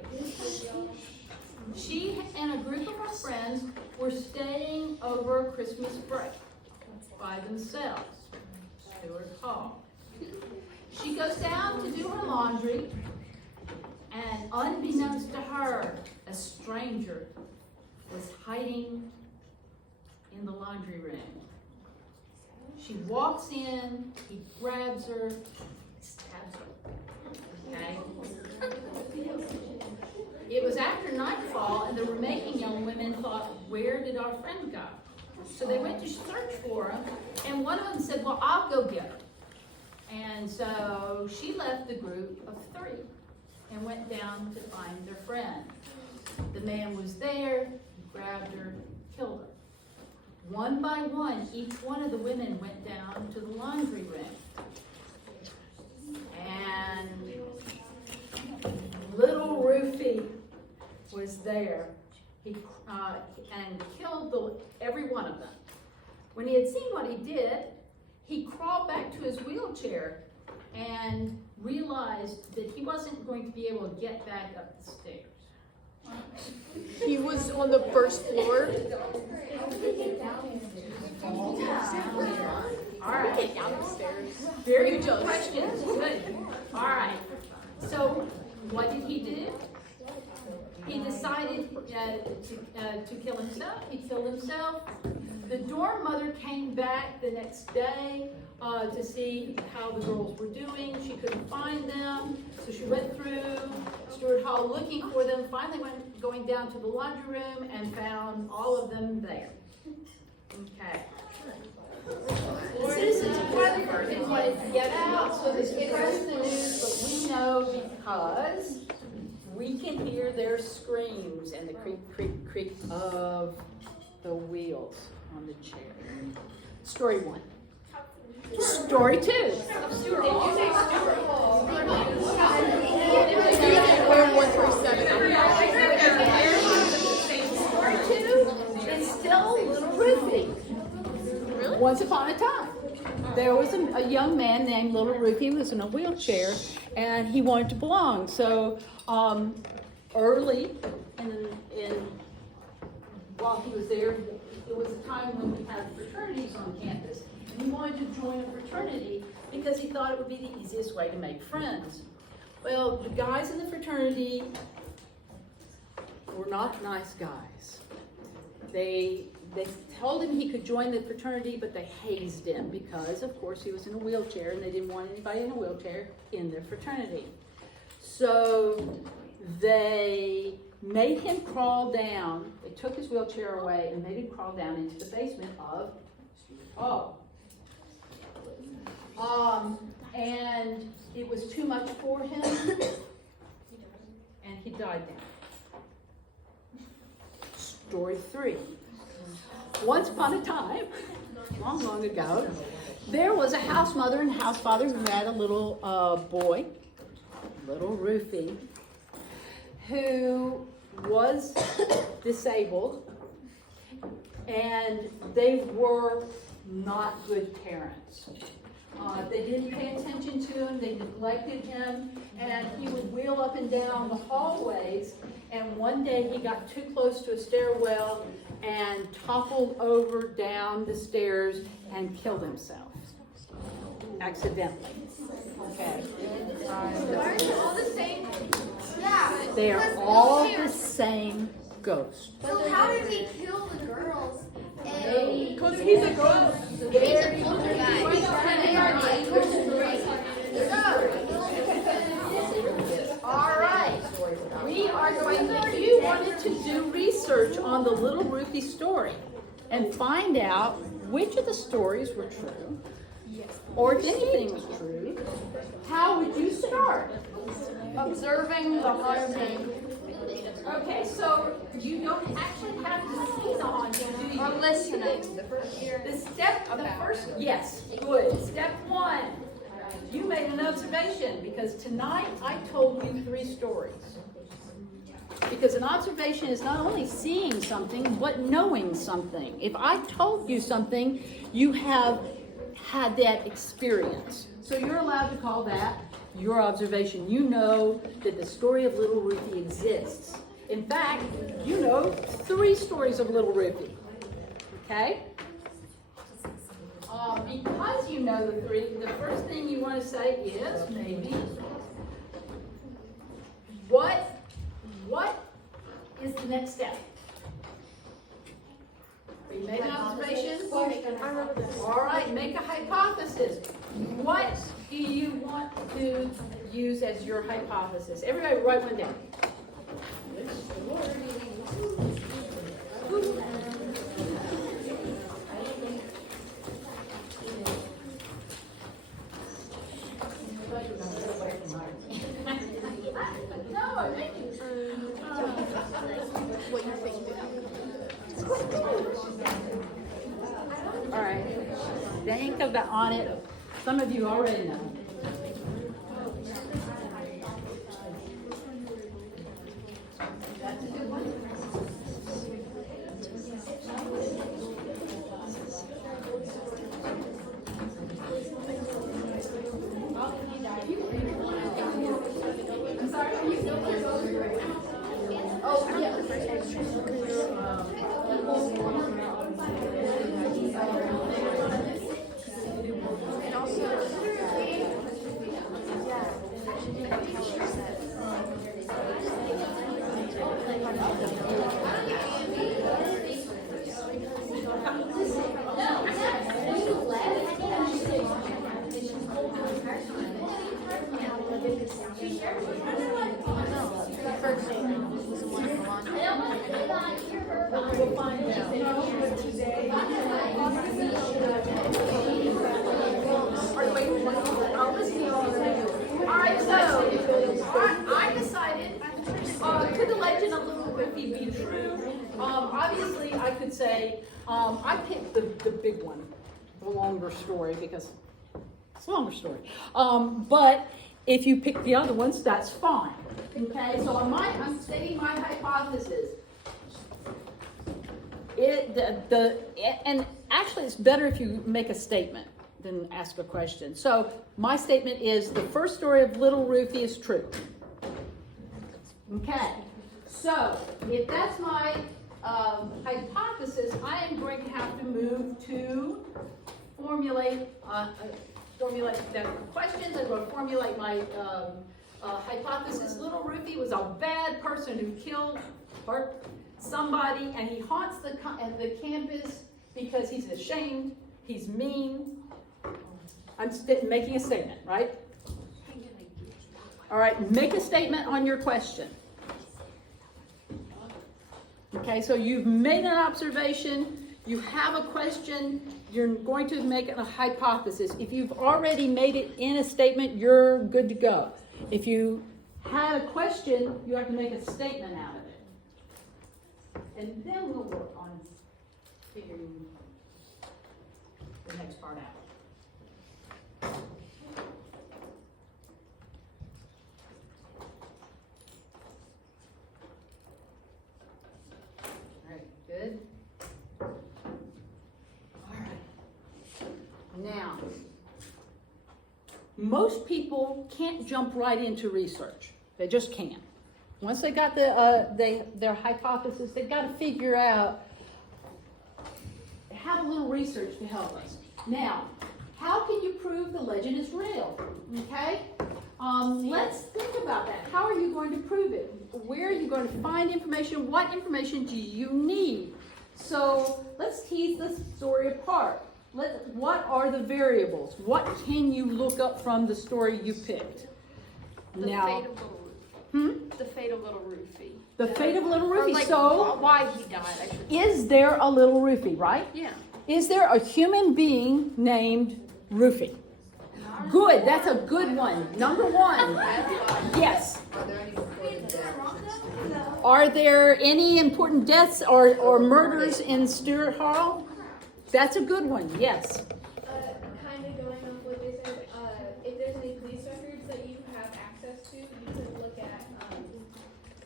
She and a group of her friends were staying over Christmas break by themselves. Stewart Hall. She goes down to do her laundry, and unbeknownst to her, a stranger was hiding in the laundry room. She walks in, he grabs her, stabs her. Okay? It was after nightfall, and the remaining young women thought, where did our friend go? So they went to search for him, and one of them said, well, I'll go get her. And so she left the group of 3 and went down to find their friend. The man was there, he grabbed her, killed her. One by one, each one of the women went down to the laundry room. And little Rufy was there. He and killed every one of them. When he had seen what he did, he crawled back to his wheelchair and realized that he wasn't going to be able to get back up the stairs. He was on the first floor. All right. Very good questions. Good. All right. So, what did he do? He decided to kill himself. He killed himself. The dorm mother came back the next day to see how the girls were doing. She couldn't find them, so she went through Stewart Hall looking for them. Finally going down to the laundry room and found all of them there. Okay. The citizens of Weatherford didn't want it to get out, so they suppressed the news, but we know because we can hear their screams and the creak, creak, creak of the wheels on the chair. Story 1. Story 2. Did you say Stewart Hall? Where 1 through 7. Story 2 is still Little Rufy. Really? Once upon a time, there was a young man named Little Rufy. He was in a wheelchair, and he wanted to belong. So early while he was there, it was a time when we had fraternities on campus, and he wanted to join a fraternity because he thought it would be the easiest way to make friends. Well, the guys in the fraternity were not nice guys. They told him he could join the fraternity, but they hazed him because, of course, he was in a wheelchair, and they didn't want anybody in a wheelchair in their fraternity. So they made him crawl down. They took his wheelchair away and made him crawl down into the basement of Stewart Hall. And it was too much for him. and he died down. Story 3. Once upon a time, long, long ago, there was a house mother and house father who had a little boy, little Rufy, who was disabled, and they were not good parents. They didn't pay attention to him, they neglected him, and he would wheel up and down the hallways, and one day he got too close to a stairwell and toppled over down the stairs and killed himself. Accidentally. Okay. Why are they all the same? Yeah. They are all the same ghost. So how did he kill the girls? Because he's a ghost. Very good guy. All right. We are going to, you wanted to do research on the Little Ruthie story and find out which of the stories were true, or if anything was true. How would you start? Observing the haunting. Okay, so you don't actually have to see the haunting, do you? Or listening. Yes, good. Step 1, you made an observation, because tonight I told you 3 stories. Because an observation is not only seeing something, but knowing something. If I told you something, you have had that experience. So you're allowed to call that your observation. You know that the story of Little Ruthie exists. In fact, you know 3 stories of Little Ruthie. Okay? Because you know the 3, the first thing you want to say is maybe, what is the next step? You made an observation? All right, make a hypothesis. What do you want to use as your hypothesis? Everybody write one down. What you think? All right. Think about on it. Some of you already know. That's a good one. I'm sorry. Oh, yeah. And also, I decided, could the legend of Little Ruthie be true? Obviously, I could say, I picked the big one, the longer story, because it's a longer story. But if you pick the other ones, that's fine. Okay, so I'm stating my hypothesis. And actually, it's better if you make a statement than ask a question. So my statement is the first story of Little Ruthie is true. Okay, so if that's my hypothesis, I am going to have to move to formulate the questions. I'm going to formulate my hypothesis. Little Ruthie was a bad person who killed somebody, and he haunts the campus because he's ashamed, he's mean. I'm making a statement, right? All right, make a statement on your question. Okay, so you've made an observation, you have a question, you're going to make a hypothesis. If you've already made it in a statement, you're good to go. If you had a question, you have to make a statement out of it. And then we'll work on figuring the next part out. All right, good. All right. Now, most people can't jump right into research. They just can't. Once they got their hypothesis, they've got to figure out, have a little research to help us. Now, how can you prove the legend is real? Okay? Let's think about that. How are you going to prove it? Where are you going to find information? What information do you need? So let's tease this story apart. What are the variables? What can you look up from the story you picked? The fate of Little Roofie. The fate of Little Roofie. The fate of Little Or Roofie. like So, why he died, I should say. is there a Little Roofie, right? Yeah. Is there a human being named Roofie? Good, that's a good one. Number one. Yes. Are there any recorded deaths? Are there any important deaths or murders in Stuart Hall? That's a good one, yes. Kind of going off what they said, if there's any police records that you have access to, you could look at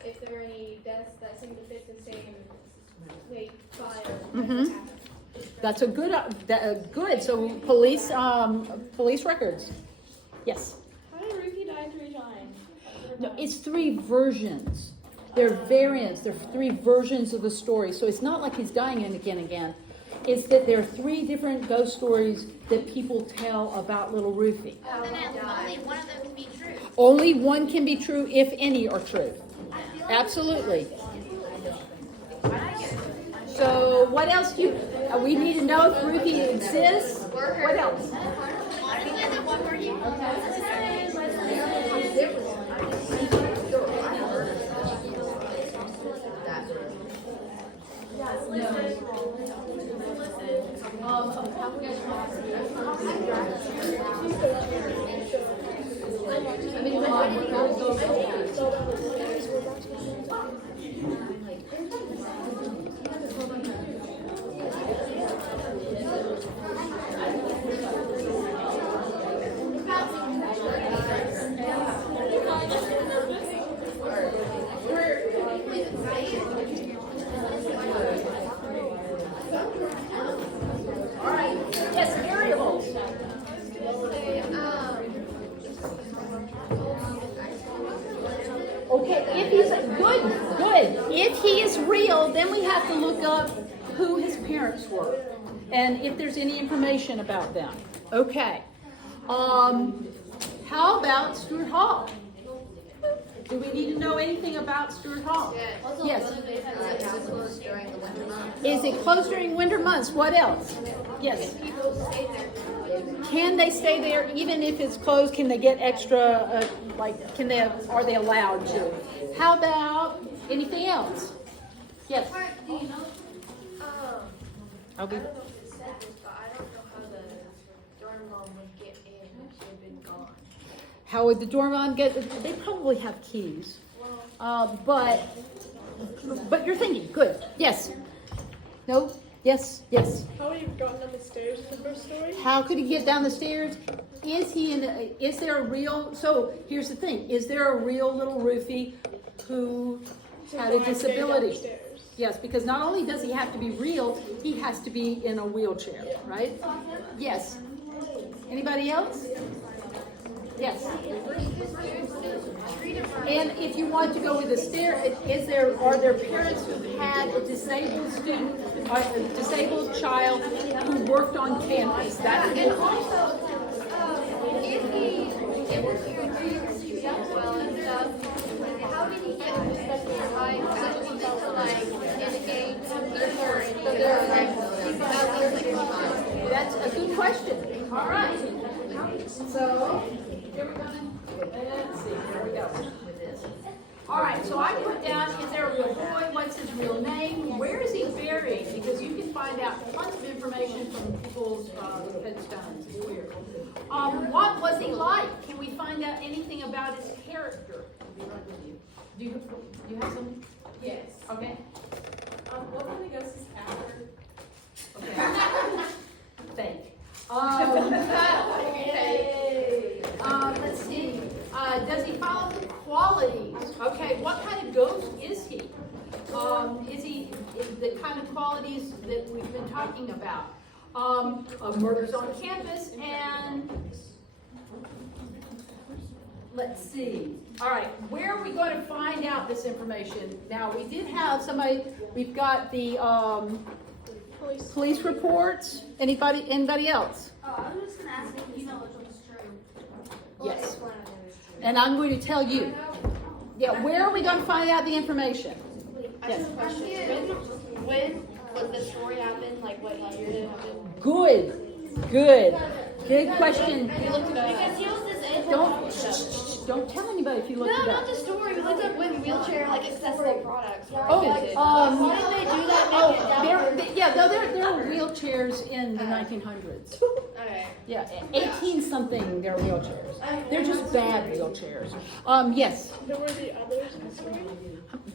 if there are any deaths that seem to fit the same file that happened. That's a good, good. So police records. Yes. How did Ruki die 3 times? No, it's 3 versions. They're variants. They're 3 versions of the story. So it's not like he's dying again and again. It's that there are 3 different ghost stories that people tell about Little Roofie. Then only one of them can be true. Only one can be true if any are true. Absolutely. So what else do we need to know if Roofie exists? What else? Yes, variables. Okay, if he's good. If he is real, then we have to look up who his parents were and if there's any information about them. Okay. How about Stuart Hall? Do we need to know anything about Stuart Hall? Yes. Is it closed during the winter months? Is it closed during winter months? What else? Yes. Can they stay there even if it's closed? Can they get extra? Are they allowed to? How about anything else? Yes. Do you know? Okay. I don't know if it said this, but I don't know how the doorknob would get in if she had been gone. How would the doorman get? They probably have keys. But you're thinking. Good. Yes. No. Yes. Yes. How would he have gotten up the stairs in the first story? How could he get down the stairs? Is there a real, so here's the thing, is there a real Little Roofie who had a disability? Yes, because not only does he have to be real, he has to be in a wheelchair, right? Yes. Anybody else? Yes. And if you want to go with a stair, are there parents who had a disabled student, a disabled child who worked on campus? That's And also, if he treats himself well and stuff, how did he get to special life that he felt like engaged That's a good question. All right. So, here we're gonna, let's see, here we go. All right, so I put down, is there a real boy? What's his real name? Where is he buried? Because you can find out tons of information from people's headstones. It's weird. What was he like? Can we find out anything about his character? it with you. Do you have some? Yes. Okay. What kind of ghost is Cather? Okay. Fake. Let's see. Does he follow the qualities? Okay, what kind of ghost is he? Is he the kind of qualities that we've been talking about? Murders on campus and let's see. All right, where are we going to find out this information? Now, we did have somebody, we've got the police reports. Anybody else? Oh, I was just gonna ask if you know which one's true. Yes. And I'm going to tell you. Yeah, where are we going to find out the information? I have a question. When was the story happen? Like what year did it happen? Good question. We looked it up. Because he was disabled. Don't tell anybody if you looked No, it up. not the story. We looked up when wheelchair like accessible products. Oh, Why did they do that? Make it there were wheelchairs in the 1900s. Okay. Yeah, 18 something there were wheelchairs. They're just bad wheelchairs. Yes. Who were the others in the story?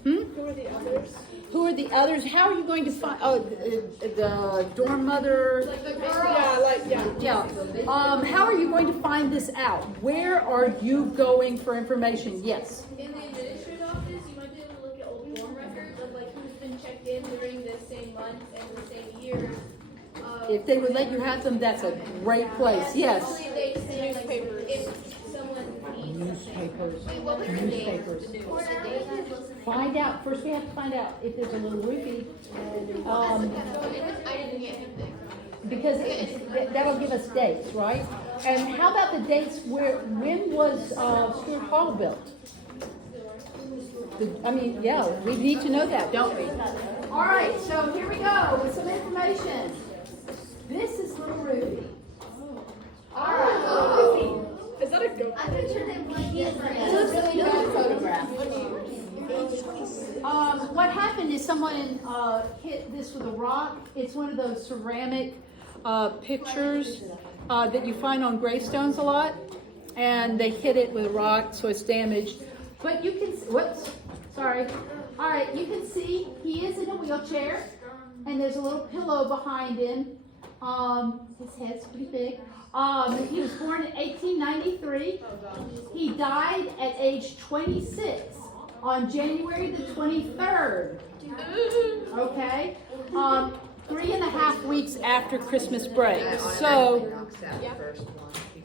Hmm? Who were the others? Who are the others? How are you going to find? Oh, the dorm mother. Like the Yeah. Yeah. How are you going to find this out? Where are you going for information? Yes. In the administrative office, you might be able to look at old form records of like who's been checked in during the same month and the same year. If they would let you have them, that's a great place. Yes. Usually they say like if someone needs Newspapers. Wait, what was the name? Newspapers. What's the date? Find out. First, we have to find out if there's a little rupee. I didn't get anything. Because that'll give us dates, right? And how about the dates when was Stuart Hall built? Yeah, we need to know that, don't we? All right, so here we go with some information. This is Little Ruby. All right, Little Ruby. Is that a ghost? I'm pretty sure they want to It's a really bad photograph. What happened is someone hit this with a rock. It's one of those ceramic pictures that you find on gravestones a lot. And they hit it with a rock, so it's damaged. But you can, whoops, sorry. All right, you can see he is in a wheelchair. And there's a little pillow behind him. His head's pretty big. He was born in 1893. He died at age 26 on January the 23rd. Okay? 3.5 weeks after Christmas break. So,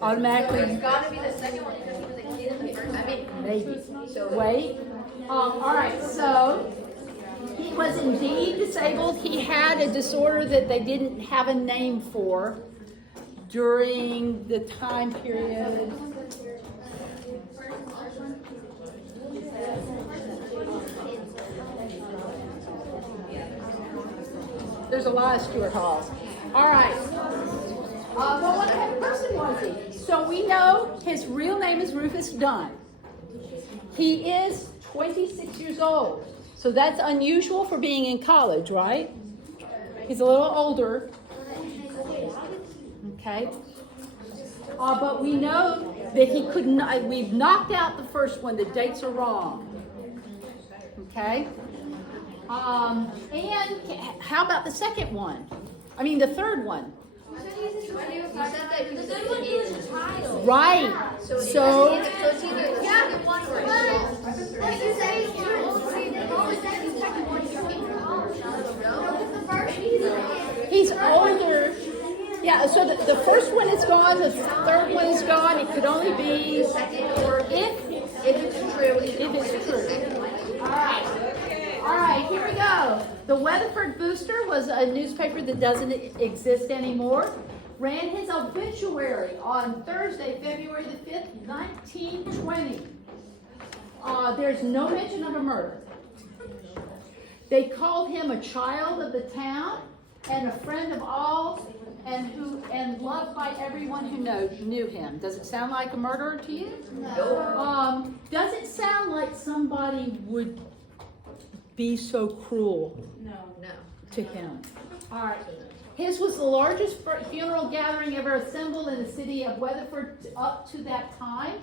automatically. It's gotta be the second one because he was a kid in the first. I mean, Maybe. so Wait. All right, so he was indeed disabled. He had a disorder that they didn't have a name for during the time period. There's a lot of Stuart Halls. All right. But what kind of person was he? So we know his real name is Rufus Dunn. He is 26 years old. So that's unusual for being in college, right? He's a little older. Okay. But we know that he could not, we've knocked out the first one. The dates are wrong. Okay. And how about the second one? I mean, the third one. Right. So it's either the second one or he's older. Yeah, so the first one is gone, the third one is gone. It could only be if it's true. If it's true. All right, here we go. The Weatherford Booster was a newspaper that doesn't exist anymore. Ran his obituary on Thursday, February the 5th, 1920. There's no mention of a murder. They called him a child of the town and a friend of all, and loved by everyone who knew him. Does it sound like a murderer to you? No. Does it sound like somebody would be so cruel to him? All right. His was the largest funeral gathering ever assembled in the city of Weatherford up to that time.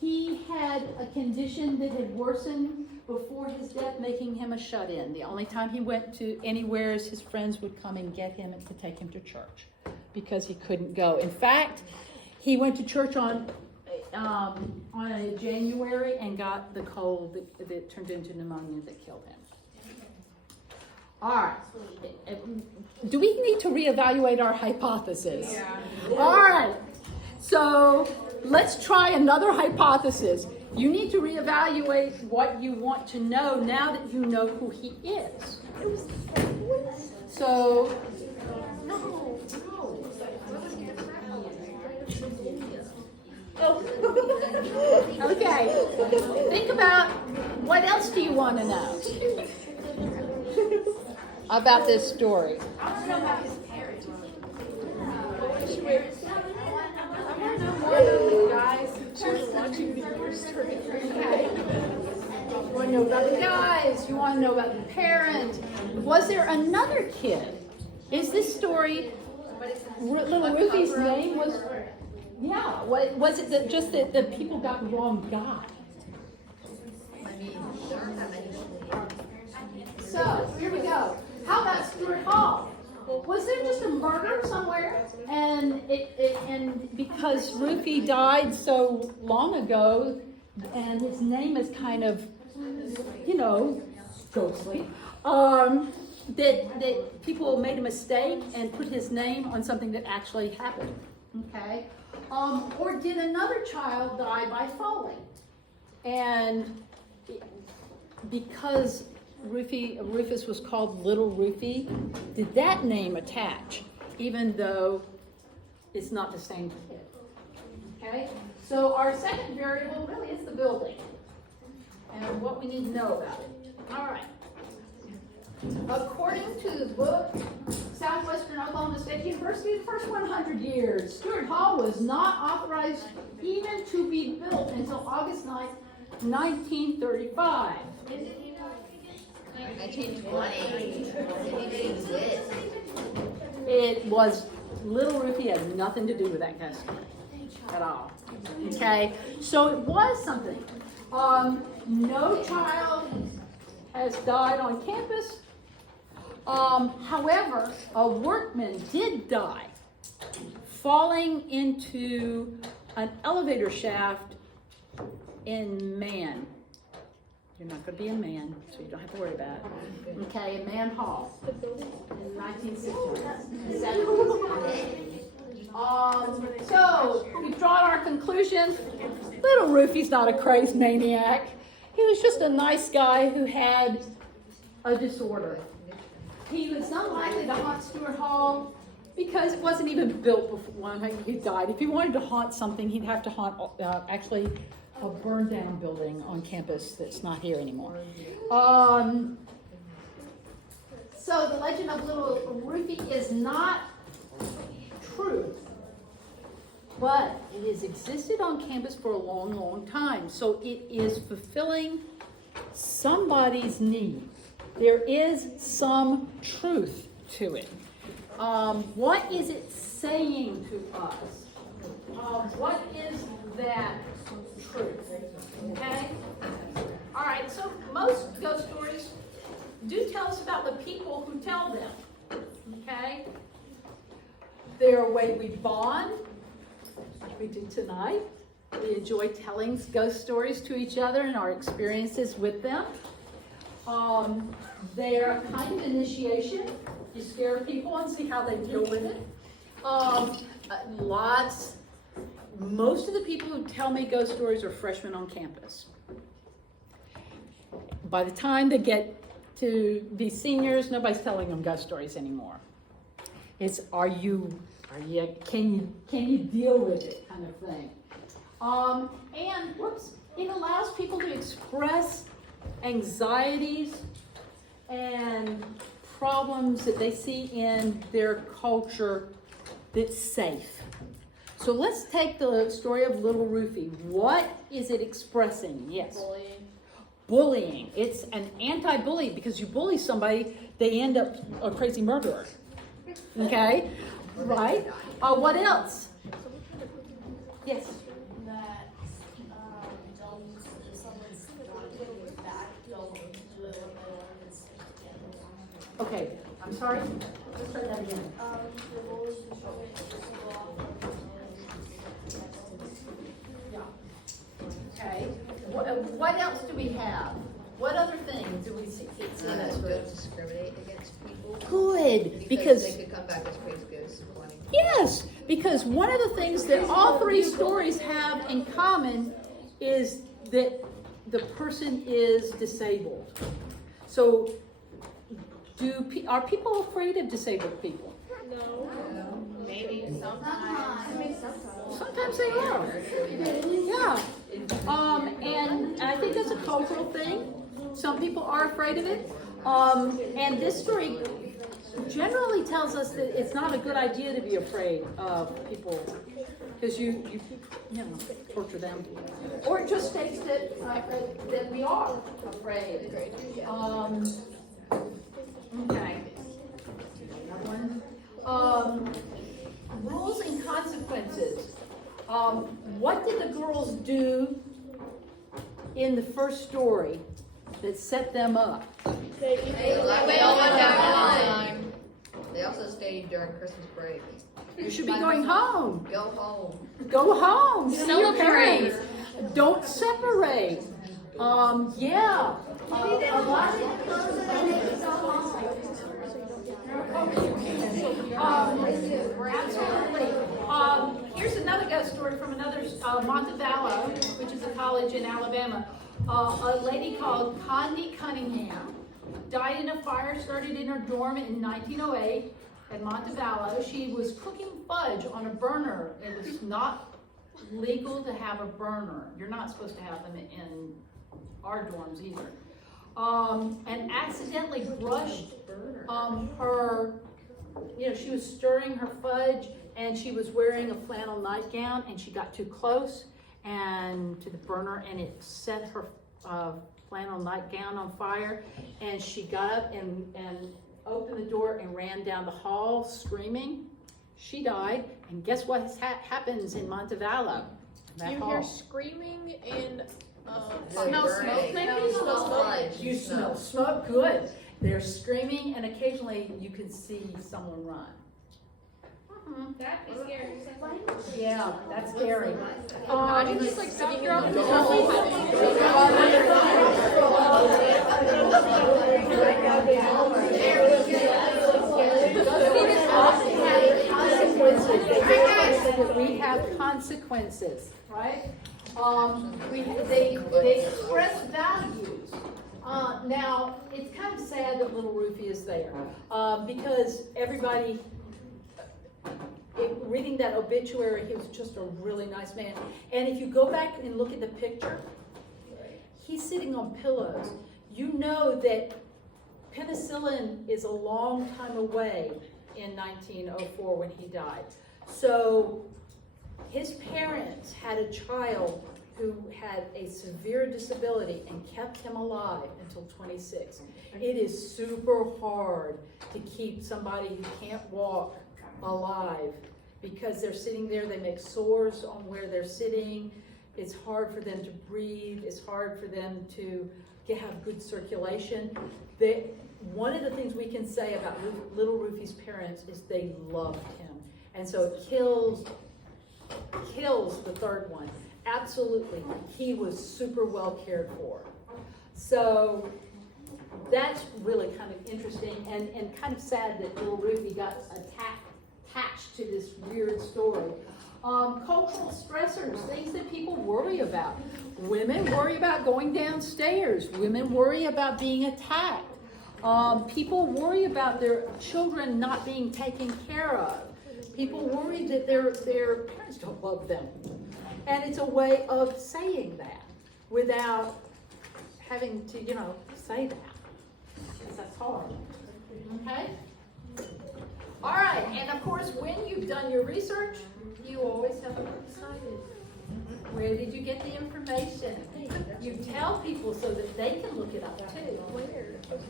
he had a condition that had worsened before his death, making him a shut-in. The only time he went to anywhere is his friends would come and get him and to take him to church because he couldn't go. In fact, he went to church on a January and got the cold that turned into pneumonia that killed him. All right. Do we need to reevaluate our hypothesis? Yeah. All right. So let's try another hypothesis. You need to reevaluate what you want to know now that you know who he is. So, okay. Think about what else do you want to know about this story? I want to know about his parents. I want to know more about the guys who were watching the first story. You want to know about the guys. You want to know about the parents. Was there another kid? Is this story, little Ruthie's name was, yeah, was it that just that the people got the wrong guy? I mean, there aren't that many. So, here we go. How about Stuart Hall? Was there just a murder somewhere? And because Ruthie died so long ago, and his name is kind of, ghostly, that people made a mistake and put his name on something that actually happened. Okay? Or did another child die by falling? And because Rufus was called Little Rufie, did that name attach, even though it's not the same kid? Okay, so our second variable really is the building and what we need to know about it. All right. According to the book, Southwestern Oklahoma State University, the first 100 years, Stuart Hall was not authorized even to be built until August 9th, 1935. 1920. It didn't exist. It was, Little Ruthie had nothing to do with that kind of story at all. Okay, so it was something. No child has died on campus. However, a workman did die falling into an elevator shaft in Man. You're not going to be in Man, so you don't have to worry about it. Okay, in Man Hall in 1960. So we've drawn our conclusion. Little Rufie's not a crazed maniac. He was just a nice guy who had a disorder. He was unlikely to haunt Stuart Hall because it wasn't even built before he died. If he wanted to haunt something, he'd have to haunt actually a burned down building on campus that's not here anymore. So the legend of Little Rufie is not true, but it has existed on campus for a long, long time. So it is fulfilling somebody's need. There is some truth to it. What is it saying to us? What is that truth? Okay? All right, so most ghost stories do tell us about the people who tell them. Okay? They're a way we bond, like we do tonight. We enjoy telling ghost stories to each other and our experiences with them. They're a kind of initiation. You scare people and see how they deal with it. Most of the people who tell me ghost stories are freshmen on campus. By the time they get to be seniors, nobody's telling them ghost stories anymore. It's can you deal with it kind of thing. It allows people to express anxieties and problems that they see in their culture that's safe. So let's take the story of Little Rufie. What is it expressing? Yes. Bullying. It's an anti-bully because you bully somebody, they end up a crazy murderer. Okay? Right? What else? Yes. That Okay, I'm sorry, let's start that again. The goal is to show it to go off. Okay, what else do we have? What other things do we see? Don't discriminate against people. Good, Because they could come back as crazy ghosts wanting. yes, because one of the things that all three stories have in common is that the person is disabled. So, are people afraid of disabled people? No. Maybe Sometimes. Sometimes they are. Yeah. And I think that's a cultural thing. Some people are afraid of it. And this story generally tells us that it's not a good idea to be afraid of people because you torture them. Or it just states that we are afraid. Okay. Another one. Rules and consequences. What did the girls do in the first story that set them up? They all went down. They also stayed during Christmas break. You should be going home. Go home. Go home. See your Celebrate. parents. Don't separate. Yeah. A lot absolutely. Here's another ghost story from another Montevallo, which is a college in Alabama. A lady called Condi Cunningham died in a fire started in her dorm in 1908 at Montevallo. She was cooking fudge on a burner. It was not legal to have a burner. You're not supposed to have them in our dorms either. And accidentally brushed her, she was stirring her fudge and she was wearing a flannel nightgown and she got too close and to the burner and it set her flannel nightgown on fire, and she got up and opened the door and ran down the hall screaming. She died, and guess what happens in Montevallo? You hear screaming and Smell smoke, maybe? You smell smoke, good. They're screaming, and occasionally you can see someone run. That'd be scary. Yeah, that's scary. imagine just like sticking your own We have consequences, right? They express values. Now, it's kind of sad that little Rufy is there because everybody, reading that obituary, he was just a really nice man. And if you go back and look at the picture, he's sitting on pillows. You know that penicillin is a long time away in 1904 when he died. So his parents had a child who had a severe disability and kept him alive until 26. It is super hard to keep somebody who can't walk alive because they're sitting there, they make sores on where they're sitting. It's hard for them to breathe. It's hard for them to have good circulation. One of the things we can say about little Rufy's parents is they loved him. And so it kills the third one. Absolutely. He was super well cared for. So that's really kind of interesting and kind of sad that little Rufy got attached to this weird story. Cultural stressors, things that people worry about. Women worry about going downstairs. Women worry about being attacked. People worry about their children not being taken care of. People worry that their parents don't love them. And it's a way of saying that without having to, say that. Because that's hard. Okay? All right, and of course, when you've done your research, you always have to get excited. Where did you get the information? You tell people so that they can look it up too.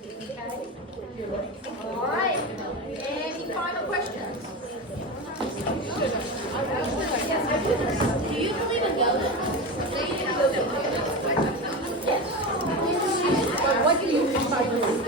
Okay? All right. Any final questions? Do you believe in ghosts? Yes. What do you mean by belief?